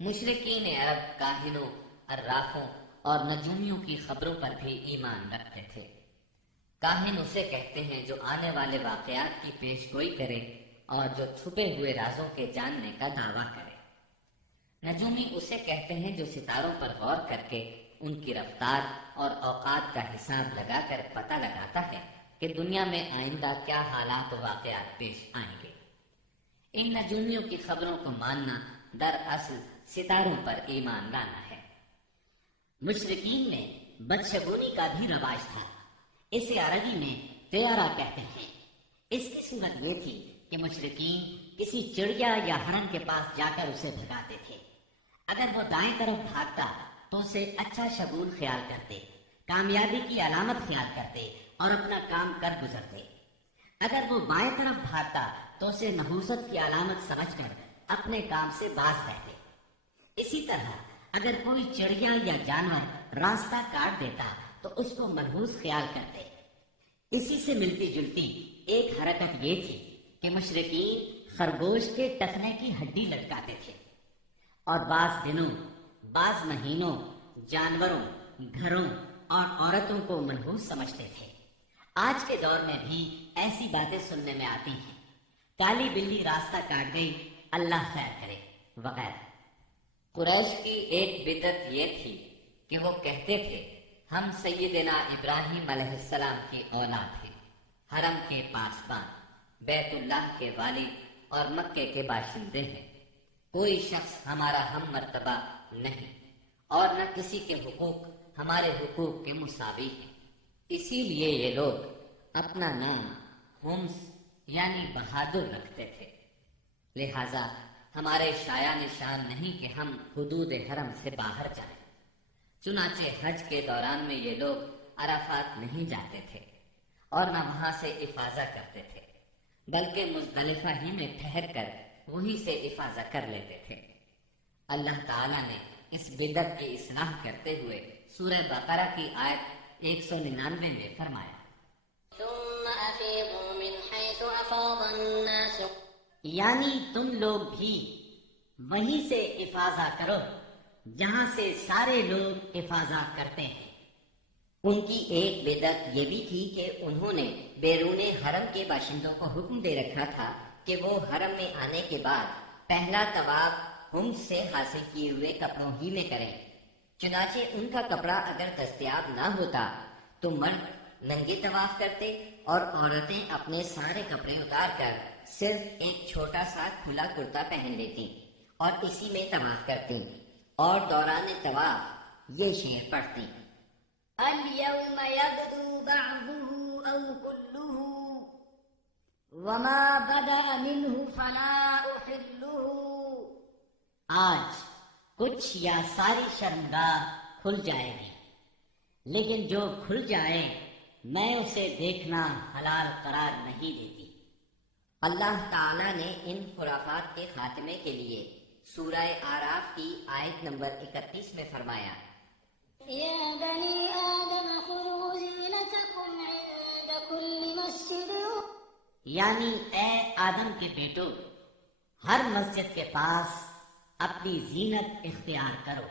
مشرکین عرب کاہنوں، عرافوں اور نجومیوں کی خبروں پر بھی ایمان رکھتے تھے۔ کاہن اسے کہتے ہیں جو آنے والے واقعات کی پیش گوئی کرے اور جو چھپے ہوئے رازوں کے جاننے کا دعویٰ کرے۔ نجومی اسے کہتے ہیں جو ستاروں پر غور کر کے ان کی رفتار اور اوقات کا حساب لگا کر پتہ لگاتا ہے کہ دنیا میں آئندہ کیا حالات و واقعات پیش آئیں گے۔ ان نجومیوں کی خبروں کو ماننا دراصل ستاروں پر ایمان لانا ہے۔ مشرکین میں بدشگونی کا بھی رواج تھا، اسے عربی میں طیارہ کہتے ہیں۔ اس کی صورت یہ تھی کہ مشرکین کسی چڑیا یا ہرن کے پاس جا کر اسے بھگاتے تھے۔ اگر وہ دائیں طرف بھاگتا تو اسے اچھا شگون خیال کرتے، کامیابی کی علامت خیال کرتے اور اپنا کام کر گزرتے۔ اگر وہ بائیں طرف بھاگتا تو اسے نحوست کی علامت سمجھ کر اپنے کام سے باز رہتے۔ اسی طرح اگر کوئی چڑیا یا جانور راستہ کاٹ دیتا تو اس کو منحوس خیال کرتے۔ اسی سے ملتی جلتی ایک حرکت یہ تھی کہ مشرکین خرگوش کے ٹخنے کی ہڈی لٹکاتے تھے اور بعض دنوں، بعض مہینوں جانوروں، گھروں اور عورتوں کو منحوس سمجھتے تھے۔ آج کے دور میں بھی ایسی باتیں سننے میں آتی ہیں، کالی بلی راستہ کاٹ گئی، اللہ خیر کرے وغیرہ۔ قریش کی ایک بدعت یہ تھی کہ وہ کہتے تھے ہم سیدنا ابراہیم علیہ السلام کی اولاد ہیں، حرم کے پاسبان، بیت اللہ کے والی اور مکے کے باشندے ہیں، کوئی شخص ہمارا ہم مرتبہ نہیں اور نہ کسی کے حقوق ہمارے حقوق کے مساوی ہیں۔ اسی لیے یہ لوگ اپنا نام ہمس یعنی بہادر رکھتے تھے، لہذا ہمارے شایان شان نہیں کہ ہم حدود حرم سے باہر جائیں۔ چنانچہ حج کے دوران میں یہ لوگ عرفات نہیں جاتے تھے اور نہ وہاں سے افاضہ کرتے تھے، بلکہ مزدلفہ ہی میں ٹھہر کر وہیں سے افاضہ کر لیتے تھے۔ اللہ تعالیٰ نے اس بدعت کی اصلاح کرتے ہوئے سورہ بقرہ کی آیت 199 میں فرمایا، ثم أفيضوا من حيث أفاض الناس۔ یعنی تم لوگ بھی وہیں سے افاضہ کرو جہاں سے سارے لوگ افاضہ کرتے ہیں۔ ان کی ایک بدعت یہ بھی تھی کہ انہوں نے بیرون حرم کے باشندوں کو حکم دے رکھا تھا کہ وہ حرم میں آنے کے بعد پہلا طواف ہمس سے حاصل کیے ہوئے کپڑوں ہی میں کریں۔ چنانچہ ان کا کپڑا اگر دستیاب نہ ہوتا تو مرد ننگے طواف کرتے اور عورتیں اپنے سارے کپڑے اتار کر صرف ایک چھوٹا سا کھلا کرتا پہن لیتی اور اسی میں طواف کرتی اور دوران طواف یہ شعر پڑھتی، اليوم يبدو بعضه أو كله وما بدأ منه فلا أحله۔ آج کچھ یا ساری شرمگاہ کھل جائے گی، لیکن جو کھل جائے میں اسے دیکھنا حلال قرار نہیں دیتی۔ اللہ تعالیٰ نے ان خرافات کے خاتمے کے لیے سورہ اعراف کی آیت نمبر 31 میں فرمایا، يا بني آدم خذوا زينتكم عند كل مسجد یعنی اے آدم کے بیٹو، ہر مسجد کے پاس اپنی زینت اختیار کرو۔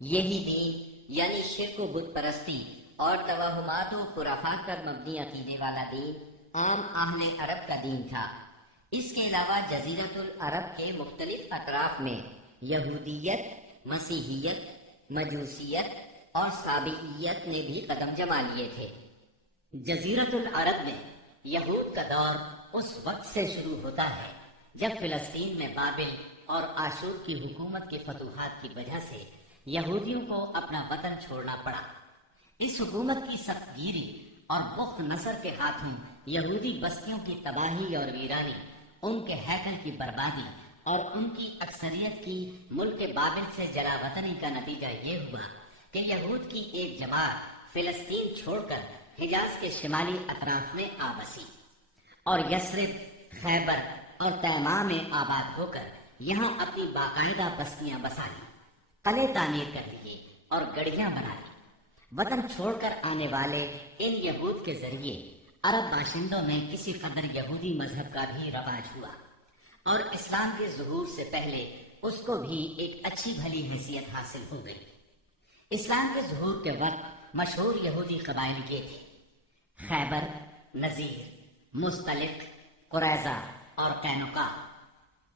یہی دین یعنی شرک و بت پرستی اور توہمات و خرافات پر مبنی عقیدے والا دین عام اہل عرب کا دین تھا۔ اس کے علاوہ جزیرۃ العرب کے مختلف اطراف میں یہودیت، مسیحیت، مجوسیت اور سابعیت نے بھی قدم جما لیے تھے۔ جزیرت العرب میں یہود کا دور اس وقت سے شروع ہوتا ہے جب فلسطین میں بابل اور آشور کی حکومت کی فتوحات کی وجہ سے یہودیوں کو اپنا وطن چھوڑنا پڑا۔ اس حکومت کی سخت گیری اور بخت نصر کے ہاتھوں یہودی بستیوں کی تباہی اور ویرانی، ان کے ہیکل کی بربادی اور ان کی اکثریت کی ملک بابل سے جلا وطنی کا نتیجہ یہ ہوا کہ یہود کی ایک جماعت فلسطین چھوڑ کر حجاز کے شمالی اطراف میں آ بسی اور یثرب، خیبر اور تیماء میں آباد ہو کر یہاں اپنی باقاعدہ بستیاں بسا لی، قلعے تعمیر کر لیے اور گڑیاں بنا لی۔ وطن چھوڑ کر آنے والے ان یہود کے ذریعے عرب باشندوں میں کسی قدر یہودی مذہب کا بھی رواج ہوا اور اسلام کے ظہور سے پہلے اس کو بھی ایک اچھی بھلی حیثیت حاصل ہو گئی۔ اسلام کے ظہور کے وقت مشہور یہودی قبائل یہ تھے: خیبر، نذیر، مستلق، قریظہ اور قینقاع۔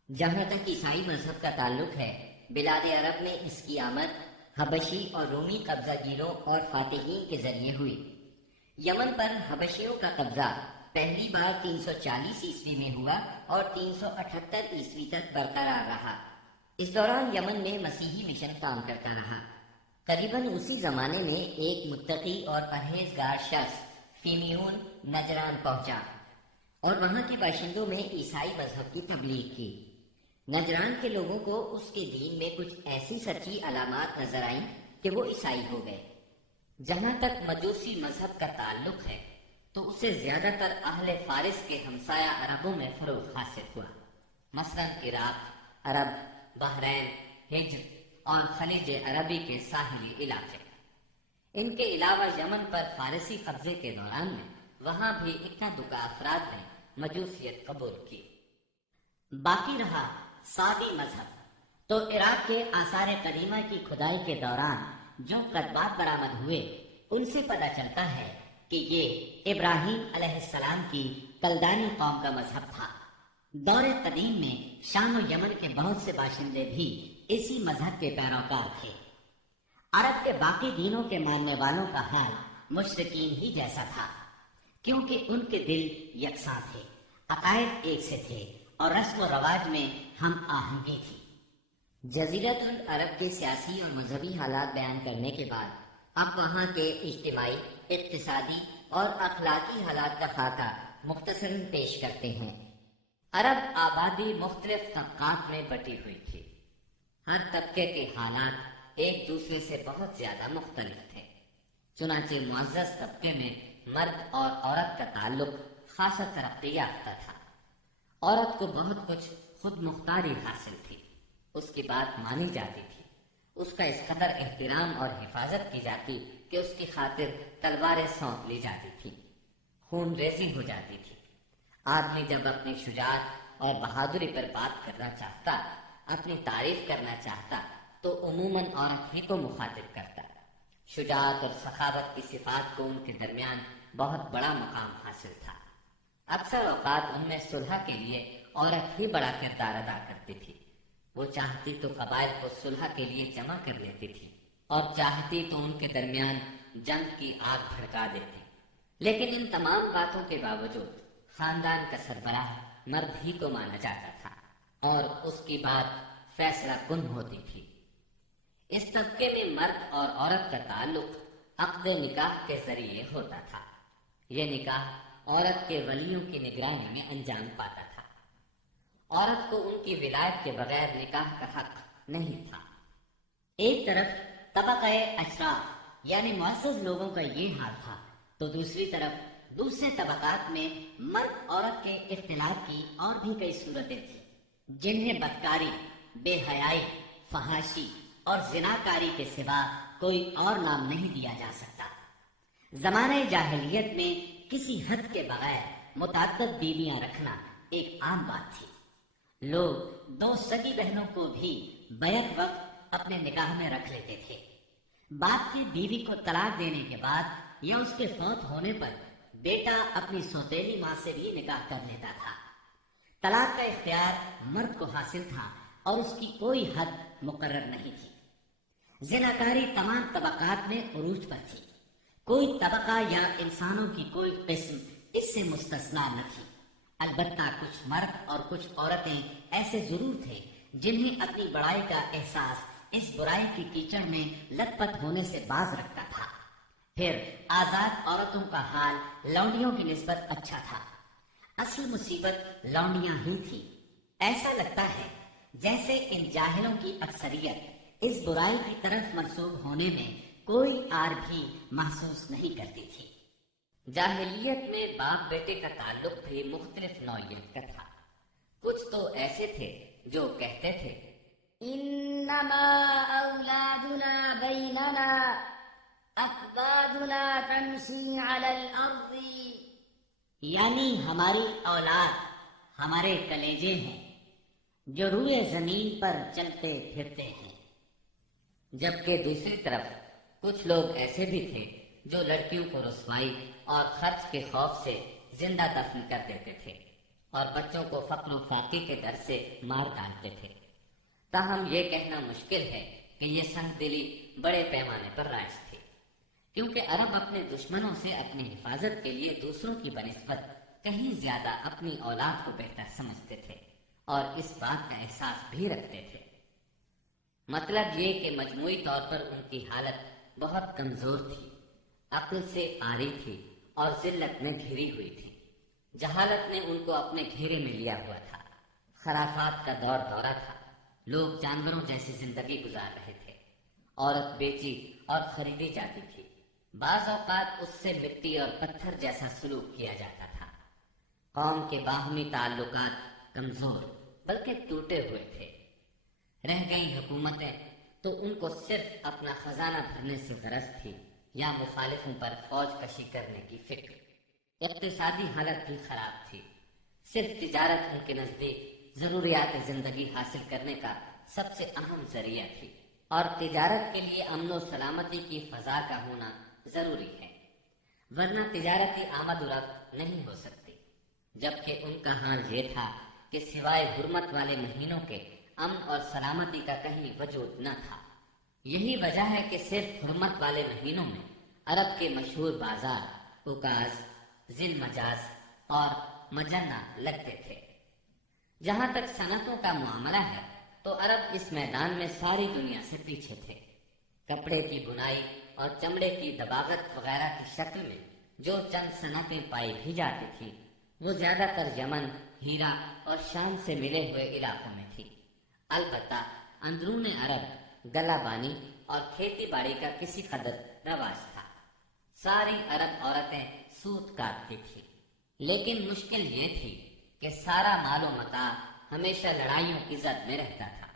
جہاں تک عیسائی مذہب کا تعلق ہے، بلاد عرب میں اس کی آمد حبشی اور رومی قبضہ گیروں اور فاتحین کے ذریعے ہوئی۔ یمن پر حبشیوں کا قبضہ پہلی بار 340 عیسوی میں ہوا اور 378 عیسوی تک برقرار رہا۔ اس دوران یمن میں مسیحی مشن کام کرتا رہا۔ قریباً اسی زمانے میں ایک متقی اور پرہیزگار شخص فیمیون نجران پہنچا اور وہاں کے باشندوں میں عیسائی مذہب کی تبلیغ کی۔ نجران کے لوگوں کو اس کے دین میں کچھ ایسی سچی علامات نظر آئیں کہ وہ عیسائی ہو گئے۔ جہاں تک مجوسی مذہب کا تعلق ہے تو اسے زیادہ تر اہل فارس کے ہمسایہ عربوں میں فروغ حاصل ہوا، مثلاً عراق، عرب، بحرین، ہجر اور خلیج عربی کے ساحلی علاقے۔ ان کے علاوہ یمن پر فارسی قبضے کے دوران میں وہاں بھی اکا دکا افراد نے مجوسیت قبول کی۔ باقی رہا سابی مذہب، تو عراق کے آثار قدیمہ کی کھدائی کے دوران جو کتبات برآمد ہوئے ان سے پتہ چلتا ہے کہ یہ ابراہیم علیہ السلام کی کلدانی قوم کا مذہب تھا۔ دور قدیم میں شام و یمن کے بہت سے باشندے بھی اسی مذہب کے پیروکار تھے۔ عرب کے باقی دینوں کے ماننے والوں کا حال مشرکین ہی جیسا تھا، کیونکہ ان کے دل یکساں تھے، عقائد ایک سے تھے اور رسم و رواج میں ہم آہنگی تھی۔ جزیرۃ العرب کے سیاسی اور مذہبی حالات بیان کرنے کے بعد اب وہاں کے اجتماعی، اقتصادی اور اخلاقی حالات کا خاکہ مختصراً پیش کرتے ہیں۔ عرب آبادی مختلف طبقات میں بٹی ہوئی تھی۔ ہر طبقے کے حالات ایک دوسرے سے بہت زیادہ مختلف تھے۔ چنانچہ معزز طبقے میں مرد اور عورت کا تعلق خاصا ترقی یافتہ تھا۔ عورت کو بہت کچھ خود مختاری حاصل تھی، اس کی بات مانی جاتی تھی، اس کا اس قدر احترام اور حفاظت کی جاتی کہ اس کی خاطر تلواریں سونپ لی جاتی تھی، خون ریزی ہو جاتی تھی۔ آدمی جب اپنی شجاعت اور بہادری پر بات کرنا چاہتا، اپنی تعریف کرنا چاہتا تو عموماً عورت ہی کو مخاطب کرتا۔ شجاعت اور سخاوت کی صفات کو ان کے درمیان بہت بڑا مقام حاصل تھا۔ اکثر اوقات ان میں صلح کے لیے عورت ہی بڑا کردار ادا کرتی تھی۔ وہ چاہتی تو قبائل کو صلح کے لیے جمع کر لیتی تھی اور چاہتی تو ان کے درمیان جنگ کی آگ بھڑکا دیتی، لیکن ان تمام باتوں کے باوجود خاندان کا سربراہ مرد ہی کو مانا جاتا تھا اور اس کی بات فیصلہ کن ہوتی تھی۔ اس طبقے میں مرد اور عورت کا تعلق عقد نکاح کے ذریعے ہوتا تھا۔ یہ نکاح عورت کے ولیوں کی نگرانی میں انجام پاتا تھا۔ عورت کو ان کی ولایت کے بغیر نکاح کا حق نہیں تھا۔ ایک طرف طبقہ اشراف یعنی معزز لوگوں کا یہ حال تھا تو دوسری طرف دوسرے طبقات میں مرد عورت کے اختلاط کی اور بھی کئی صورتیں تھیں، جنہیں بدکاری، بے حیائی، فحاشی اور زناکاری کے سوا کوئی اور نام نہیں دیا جا سکتا۔ زمانہ جاہلیت میں کسی حد کے بغیر متعدد بیویاں رکھنا ایک عام بات تھی۔ لوگ 2 سگی بہنوں کو بھی بیک وقت اپنے نکاح میں رکھ لیتے تھے۔ باپ کی بیوی کو طلاق دینے کے بعد یا اس کے فوت ہونے پر بیٹا اپنی سوتیلی ماں سے بھی نکاح کر لیتا تھا۔ طلاق کا اختیار مرد کو حاصل تھا اور اس کی کوئی حد مقرر نہیں تھی۔ زناکاری تمام طبقات میں عروج پر تھی، کوئی طبقہ یا انسانوں کی کوئی قسم اس سے مستثنا نہ تھی۔ البتہ کچھ مرد اور کچھ عورتیں ایسے ضرور تھے جنہیں اپنی بڑائی کا احساس اس برائی کی کیچڑ میں لت پت ہونے سے باز رکھتا تھا۔ پھر آزاد عورتوں کا حال لونڈیوں کی نسبت اچھا تھا۔ اصل مصیبت لونڈیاں ہی تھی۔ ایسا لگتا ہے جیسے ان جاہلوں کی اکثریت اس برائی کی طرف منسوب ہونے میں کوئی آر بھی محسوس نہیں کرتی تھی۔ جاہلیت میں باپ بیٹے کا تعلق بھی مختلف نوعیت کا تھا۔ کچھ تو ایسے تھے جو کہتے تھے انما اولادنا بیننا اکبادنا تمشی علی الارض، یعنی ہماری اولاد ہمارے کلیجے ہیں جو روئے زمین پر چلتے پھرتے ہیں۔ جبکہ دوسری طرف کچھ لوگ ایسے بھی تھے جو لڑکیوں کو رسوائی اور خرچ کے خوف سے زندہ دفن کر دیتے تھے اور بچوں کو فقر و فاقے کے ڈر سے مار ڈالتے تھے۔ تاہم یہ کہنا مشکل ہے کہ یہ سنگ دلی بڑے پیمانے پر رائج تھی، کیونکہ عرب اپنے دشمنوں سے اپنی حفاظت کے لیے دوسروں کی بنسبت کہیں زیادہ اپنی اولاد کو بہتر سمجھتے تھے اور اس بات کا احساس بھی رکھتے تھے۔ مطلب یہ کہ مجموعی طور پر ان کی حالت بہت کمزور تھی، عقل سے عاری تھی اور ذلت میں گھری ہوئی تھی۔ جہالت نے ان کو اپنے گھیرے میں لیا ہوا تھا۔ خرافات کا دور دورہ تھا، لوگ جانوروں جیسی زندگی گزار رہے تھے۔ عورت بیچی اور خریدی جاتی تھی، بعض اوقات اس سے مٹی اور پتھر جیسا سلوک کیا جاتا تھا۔ قوم کے باہمی تعلقات کمزور بلکہ ٹوٹے ہوئے تھے۔ رہ گئی حکومتیں تو ان کو صرف اپنا خزانہ بھرنے سے غرض تھی یا مخالفوں پر فوج کشی کرنے کی فکر۔ اقتصادی حالت بھی خراب تھی، صرف تجارت ان کے نزدیک ضروریات زندگی حاصل کرنے کا سب سے اہم ذریعہ تھی، اور تجارت کے لیے امن و سلامتی کی فضا کا ہونا ضروری ہے، ورنہ تجارتی آمد و رفت نہیں ہو سکتی۔ جبکہ ان کا حال یہ تھا کہ سوائے حرمت والے مہینوں کے امن اور سلامتی کا کہیں وجود نہ تھا۔ یہی وجہ ہے کہ صرف حرمت والے مہینوں میں عرب کے مشہور بازار اوکاز، ذل مجاز اور مجنہ لگتے تھے۔ جہاں تک صنعتوں کا معاملہ ہے تو عرب اس میدان میں ساری دنیا سے پیچھے تھے۔ کپڑے کی بنائی اور چمڑے کی دباغت وغیرہ کی شکل میں جو چند صنعتیں پائی بھی جاتی تھیں وہ زیادہ تر یمن، ہیرا اور شام سے ملے ہوئے علاقوں میں تھی۔ البتہ اندرون عرب گلہ بانی اور کھیتی باڑی کا کسی قدر رواج تھا۔ ساری عرب عورتیں سوت کاٹتی تھی، لیکن مشکل یہ تھی کہ سارا مال و متاع ہمیشہ لڑائیوں کی زد میں رہتا تھا۔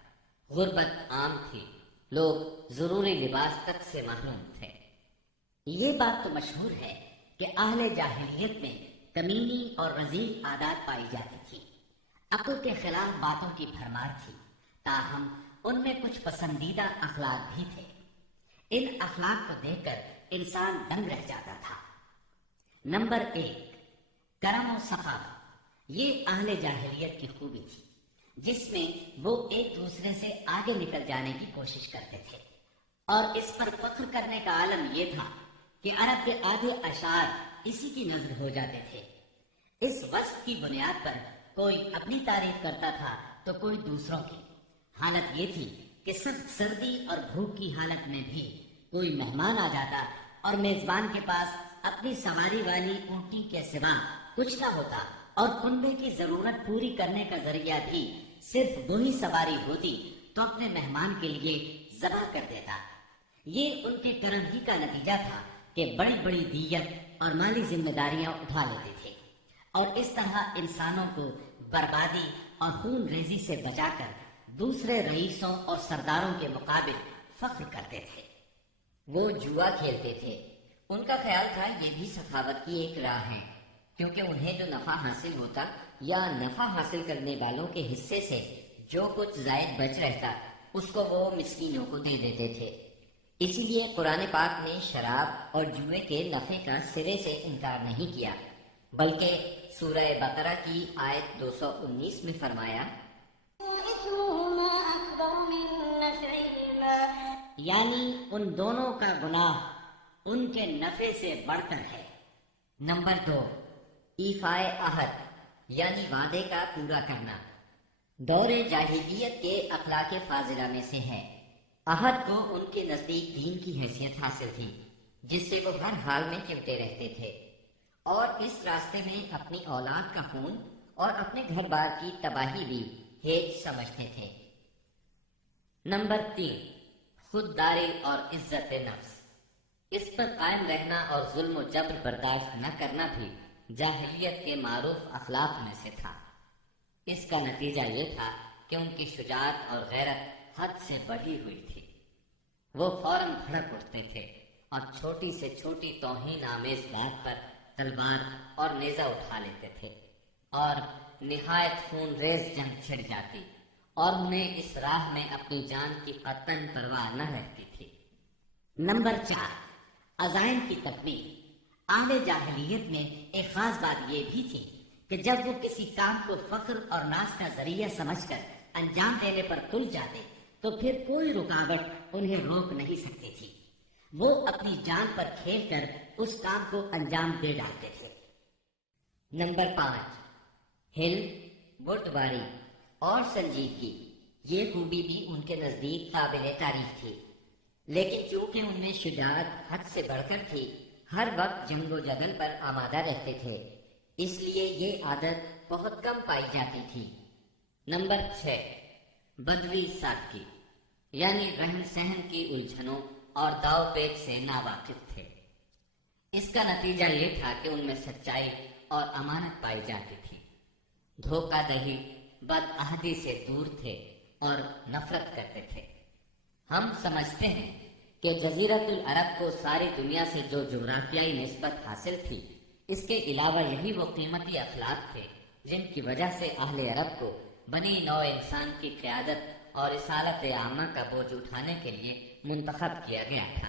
غربت عام تھی، لوگ ضروری لباس تک سے محروم تھے۔ یہ بات تو مشہور ہے کہ اہل جاہلیت میں کمینی اور رذیل عادات پائی جاتی تھی، عقل کے خلاف باتوں کی بھرمار تھی، تاہم ان میں کچھ پسندیدہ اخلاق بھی تھے۔ ان اخلاق کو دیکھ کر انسان دنگ رہ جاتا تھا۔ نمبر 1، کرم و سخاوت۔ یہ اہل جاہلیت کی خوبی تھی جس میں وہ ایک دوسرے سے آگے نکل جانے کی کوشش کرتے تھے، اور اس پر فخر کرنے کا عالم یہ تھا کہ عرب کے آدھے اشعار اسی کی نظر ہو جاتے تھے۔ اس وصف کی بنیاد پر کوئی اپنی تعریف کرتا تھا تو کوئی دوسروں کی۔ حالت یہ تھی کہ سخت سردی اور بھوک کی حالت میں بھی کوئی مہمان آ جاتا اور میزبان کے پاس اپنی سواری والی اونٹی کے سوا کچھ نہ ہوتا، اور کنبے کی ضرورت پوری کرنے کا ذریعہ بھی صرف وہی سواری ہوتی تو اپنے مہمان کے لیے ذبح کر دیتا۔ یہ ان کے کرم ہی کا نتیجہ تھا کہ بڑی بڑی دیت اور مالی ذمہ داریاں اٹھا لیتے تھے، اور اس طرح انسانوں کو بربادی اور خون ریزی سے بچا کر دوسرے رئیسوں اور سرداروں کے مقابل فخر کرتے تھے۔ وہ جوا کھیلتے تھے۔ ان کا خیال تھا یہ بھی سخاوت کی ایک راہ ہے، کیونکہ انہیں جو نفع حاصل ہوتا یا نفع حاصل کرنے والوں کے حصے سے جو کچھ زائد بچ رہتا اس کو وہ مسکینوں کو دے دیتے تھے۔ اسی لیے قرآن پاک نے شراب اور جوئے کے نفع کا سرے سے انکار نہیں کیا، بلکہ سورہ بقرہ کی آیت 219 میں فرمایا إثمهما أكبر من نفعهما، یعنی ان دونوں کا گناہ ان کے نفع سے بڑھ کر ہے۔ نمبر 2، ایفائے عہد یعنی وعدے کا پورا کرنا، دور جاہلیت کے اخلاق فاضلہ میں سے ہے۔ عہد کو ان کے نزدیک دین کی حیثیت حاصل تھی، جس سے وہ ہر حال میں چمٹے رہتے تھے، اور اس راستے میں اپنی اولاد کا خون اور اپنے گھر بار کی تباہی بھی ہیج سمجھتے تھے۔ نمبر 3، خودداری اور عزت نفس، اس پر قائم رہنا اور ظلم و جبر برداشت نہ کرنا بھی جاہلیت کے معروف اخلاق میں سے تھا۔ اس کا نتیجہ یہ تھا کہ ان کی شجاعت اور غیرت حد سے بڑھی ہوئی تھی۔ وہ فوراً بھڑک اٹھتے تھے اور چھوٹی سے چھوٹی توہین آمیز بات پر تلوار اور نیزہ اٹھا لیتے تھے، اور نہایت خون ریز جنگ چھڑ جاتی اور انہیں اس راہ میں اپنی جان کی قطعاً پرواہ نہ رہتی تھی۔ نمبر 4، عزائم کی تکمیل۔ اہل جاہلیت میں ایک خاص بات یہ بھی تھی کہ جب وہ کسی کام کو فخر اور ناز کا ذریعہ سمجھ کر انجام دینے پر تل جاتے تو پھر کوئی رکاوٹ انہیں روک نہیں سکتی تھی۔ وہ اپنی جان پر کھیل کر اس کام کو انجام دے ڈالتے تھے۔ نمبر 5، حلم، بردباری اور سنجیدگی، یہ خوبی بھی ان کے نزدیک قابل تعریف تھی، لیکن چونکہ ان میں شجاعت حد سے بڑھ کر تھی، ہر وقت جنگ و جدل پر آمادہ رہتے تھے، اس لیے یہ عادت بہت کم پائی جاتی تھی۔ نمبر 6، بدوی سادگی، یعنی رہن سہن کی الجھنوں اور داؤ پیچ سے ناواقف تھے۔ اس کا نتیجہ یہ تھا کہ ان میں سچائی اور امانت پائی جاتی تھی، دھوکہ دہی، بدعہدی سے دور تھے اور نفرت کرتے تھے۔ ہم سمجھتے ہیں کہ جزیرۃ العرب کو ساری دنیا سے جو جغرافیائی نسبت حاصل تھی، اس کے علاوہ یہی وہ قیمتی اخلاق تھے جن کی وجہ سے اہل عرب کو بنی نوع انسان کی قیادت اور رسالت عامہ کا بوجھ اٹھانے کے لیے منتخب کیا گیا تھا،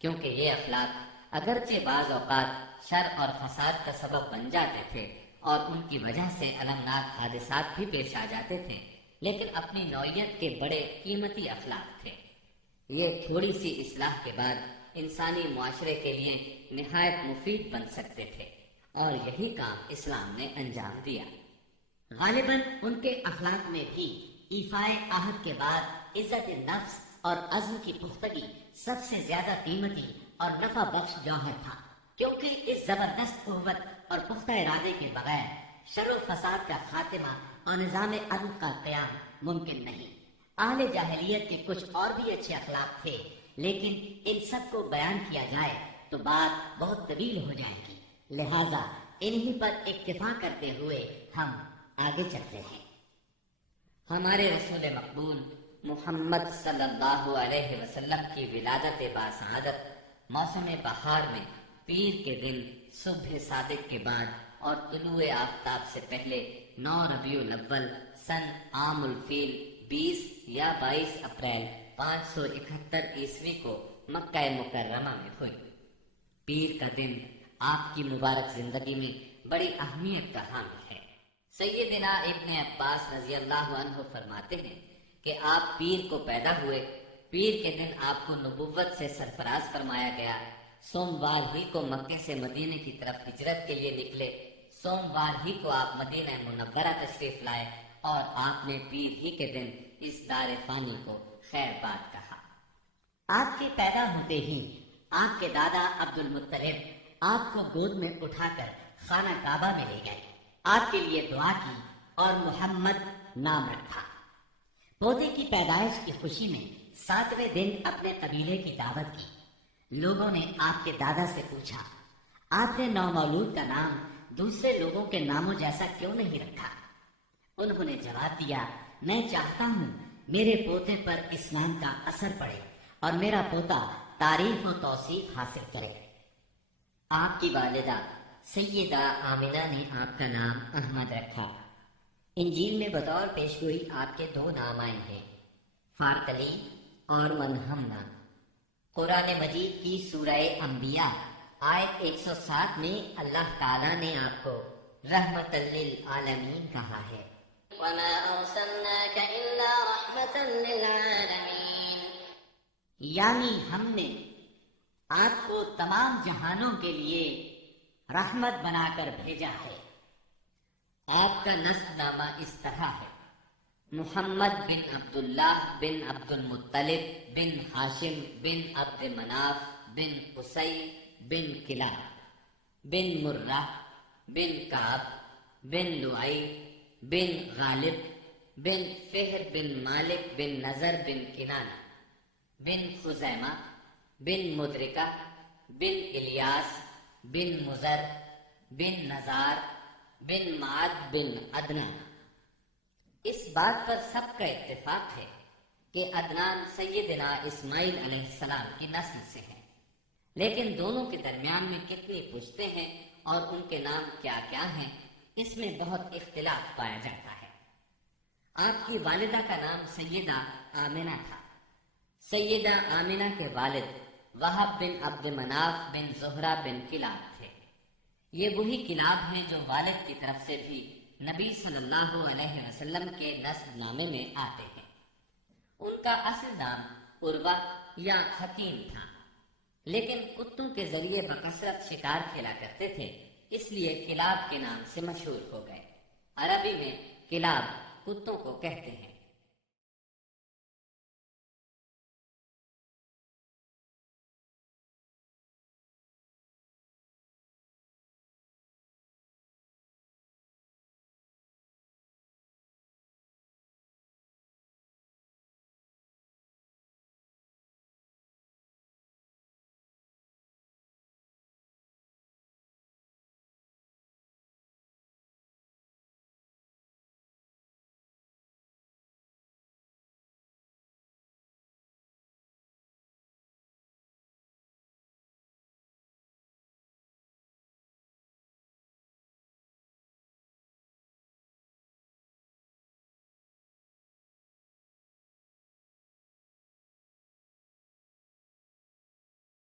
کیونکہ یہ اخلاق اگرچہ بعض اوقات شر اور فساد کا سبب بن جاتے تھے اور ان کی وجہ سے المناک حادثات بھی پیش آ جاتے تھے، لیکن اپنی نوعیت کے بڑے قیمتی اخلاق تھے۔ یہ تھوڑی سی اصلاح کے بعد انسانی معاشرے کے لیے نہایت مفید بن سکتے تھے، اور یہی کام اسلام نے انجام دیا۔ غالباً ان کے اخلاق میں بھی ایفائے عہد کے بعد عزت نفس اور عزم کی پختگی سب سے زیادہ قیمتی اور نفع بخش جوہر تھا، کیونکہ اس زبردست قوت اور پختہ ارادے کے بغیر شر و فساد کا خاتمہ اور نظام عدل کا قیام ممکن نہیں۔ اہل جاہلیت کے کچھ اور بھی اچھے اخلاق تھے، لیکن ان سب کو بیان کیا جائے تو بات بہت طویل ہو جائے گی، لہذا انہی پر اکتفا کرتے ہوئے ہم آگے چلتے ہیں۔ ہمارے رسول مقبول محمد صلی اللہ علیہ وسلم کی ولادت باسعادت موسم بہار میں پیر کے دن صبح صادق کے بعد اور طلوع آفتاب سے پہلے 9 ربیع الاول سن عام الفیل 20 یا 22 اپریل 571 عیسوی کو مکہ مکرمہ میں ہوئی۔ پیر کا دن آپ کی مبارک زندگی میں بڑی اہمیت کا حامل ہے۔ سیدنا ابن عباس رضی اللہ عنہ فرماتے ہیں کہ آپ پیر کو پیدا ہوئے، پیر کے دن آپ کو نبوت سے سرفراز فرمایا گیا، سوموار ہی کو مکے سے مدینے کی طرف ہجرت کے لیے نکلے، سوموار ہی کو آپ مدینہ منورہ تشریف لائے، اور آپ نے پیر ہی کے دن اس دار فانی کو خیر باد کہا۔ آپ کے پیدا ہوتے ہی آپ کے دادا عبد المطلب آپ کو گود میں اٹھا کر خانہ کعبہ میں لے گئے، آپ کے لیے دعا کی اور محمد نام رکھا۔ پوتے کی پیدائش کی خوشی میں 7ویں دن اپنے قبیلے کی دعوت کی۔ لوگوں نے آپ کے دادا سے پوچھا، آپ نے نومولود کا نام دوسرے لوگوں کے ناموں جیسا کیوں نہیں رکھا؟ انہوں نے جواب دیا، میں چاہتا ہوں میرے پوتے پر اسلام کا اثر پڑے اور میرا پوتا تعریف و توصیف حاصل کرے۔ آپ کی والدہ سیدہ آمنہ نے آپ کا نام احمد رکھا۔ انجیل میں بطور پیشگوئی آپ کے 2 نام آئے ہیں، فارتلی اور منہمنا۔ قرآن مجید کی سورہ انبیاء آیت 107 میں اللہ تعالیٰ نے آپ کو رحمت للعالمین کہا ہے۔ وما أرسلناك إلا رحمة للعالمين، یعنی ہم نے آپ کو تمام جہانوں کے لیے رحمت بنا کر بھیجا ہے۔ آپ کا نسب نامہ اس طرح ہے: محمد بن عبداللہ بن عبد المطلب بن ہاشم بن عبد مناف بن قصی بن کلاب بن مرہ بن کعب بن لعی بن غالب بن فہر بن مالک بن نظر بن کنانہ بن خزیمہ بن مدرکہ بن الیاس بن مزر بن نزار بن معد بن عدنان۔ اس بات پر سب کا اتفاق ہے کہ عدنان سیدنا اسماعیل علیہ السلام کی نسل سے ہے، لیکن دونوں کے درمیان میں کتنی پشتیں ہیں اور ان کے نام کیا کیا ہیں، اس میں بہت اختلاف پایا جاتا ہے۔ آپ کی والدہ کا نام سیدہ آمنہ تھا۔ سیدہ آمنہ کے والد وہب بن عبد مناف بن زہرہ بن کلاب تھے۔ یہ وہی کلاب ہیں جو والد کی طرف سے بھی نبی صلی اللہ علیہ وسلم کے نسب نامے میں آتے ہیں۔ ان کا اصل نام عروہ یا حکیم تھا، لیکن کتوں کے ذریعے بکثرت شکار کھیلا کرتے تھے، اس لیے کلاب کے نام سے مشہور ہو گئے۔ عربی میں کلاب کتوں کو کہتے ہیں۔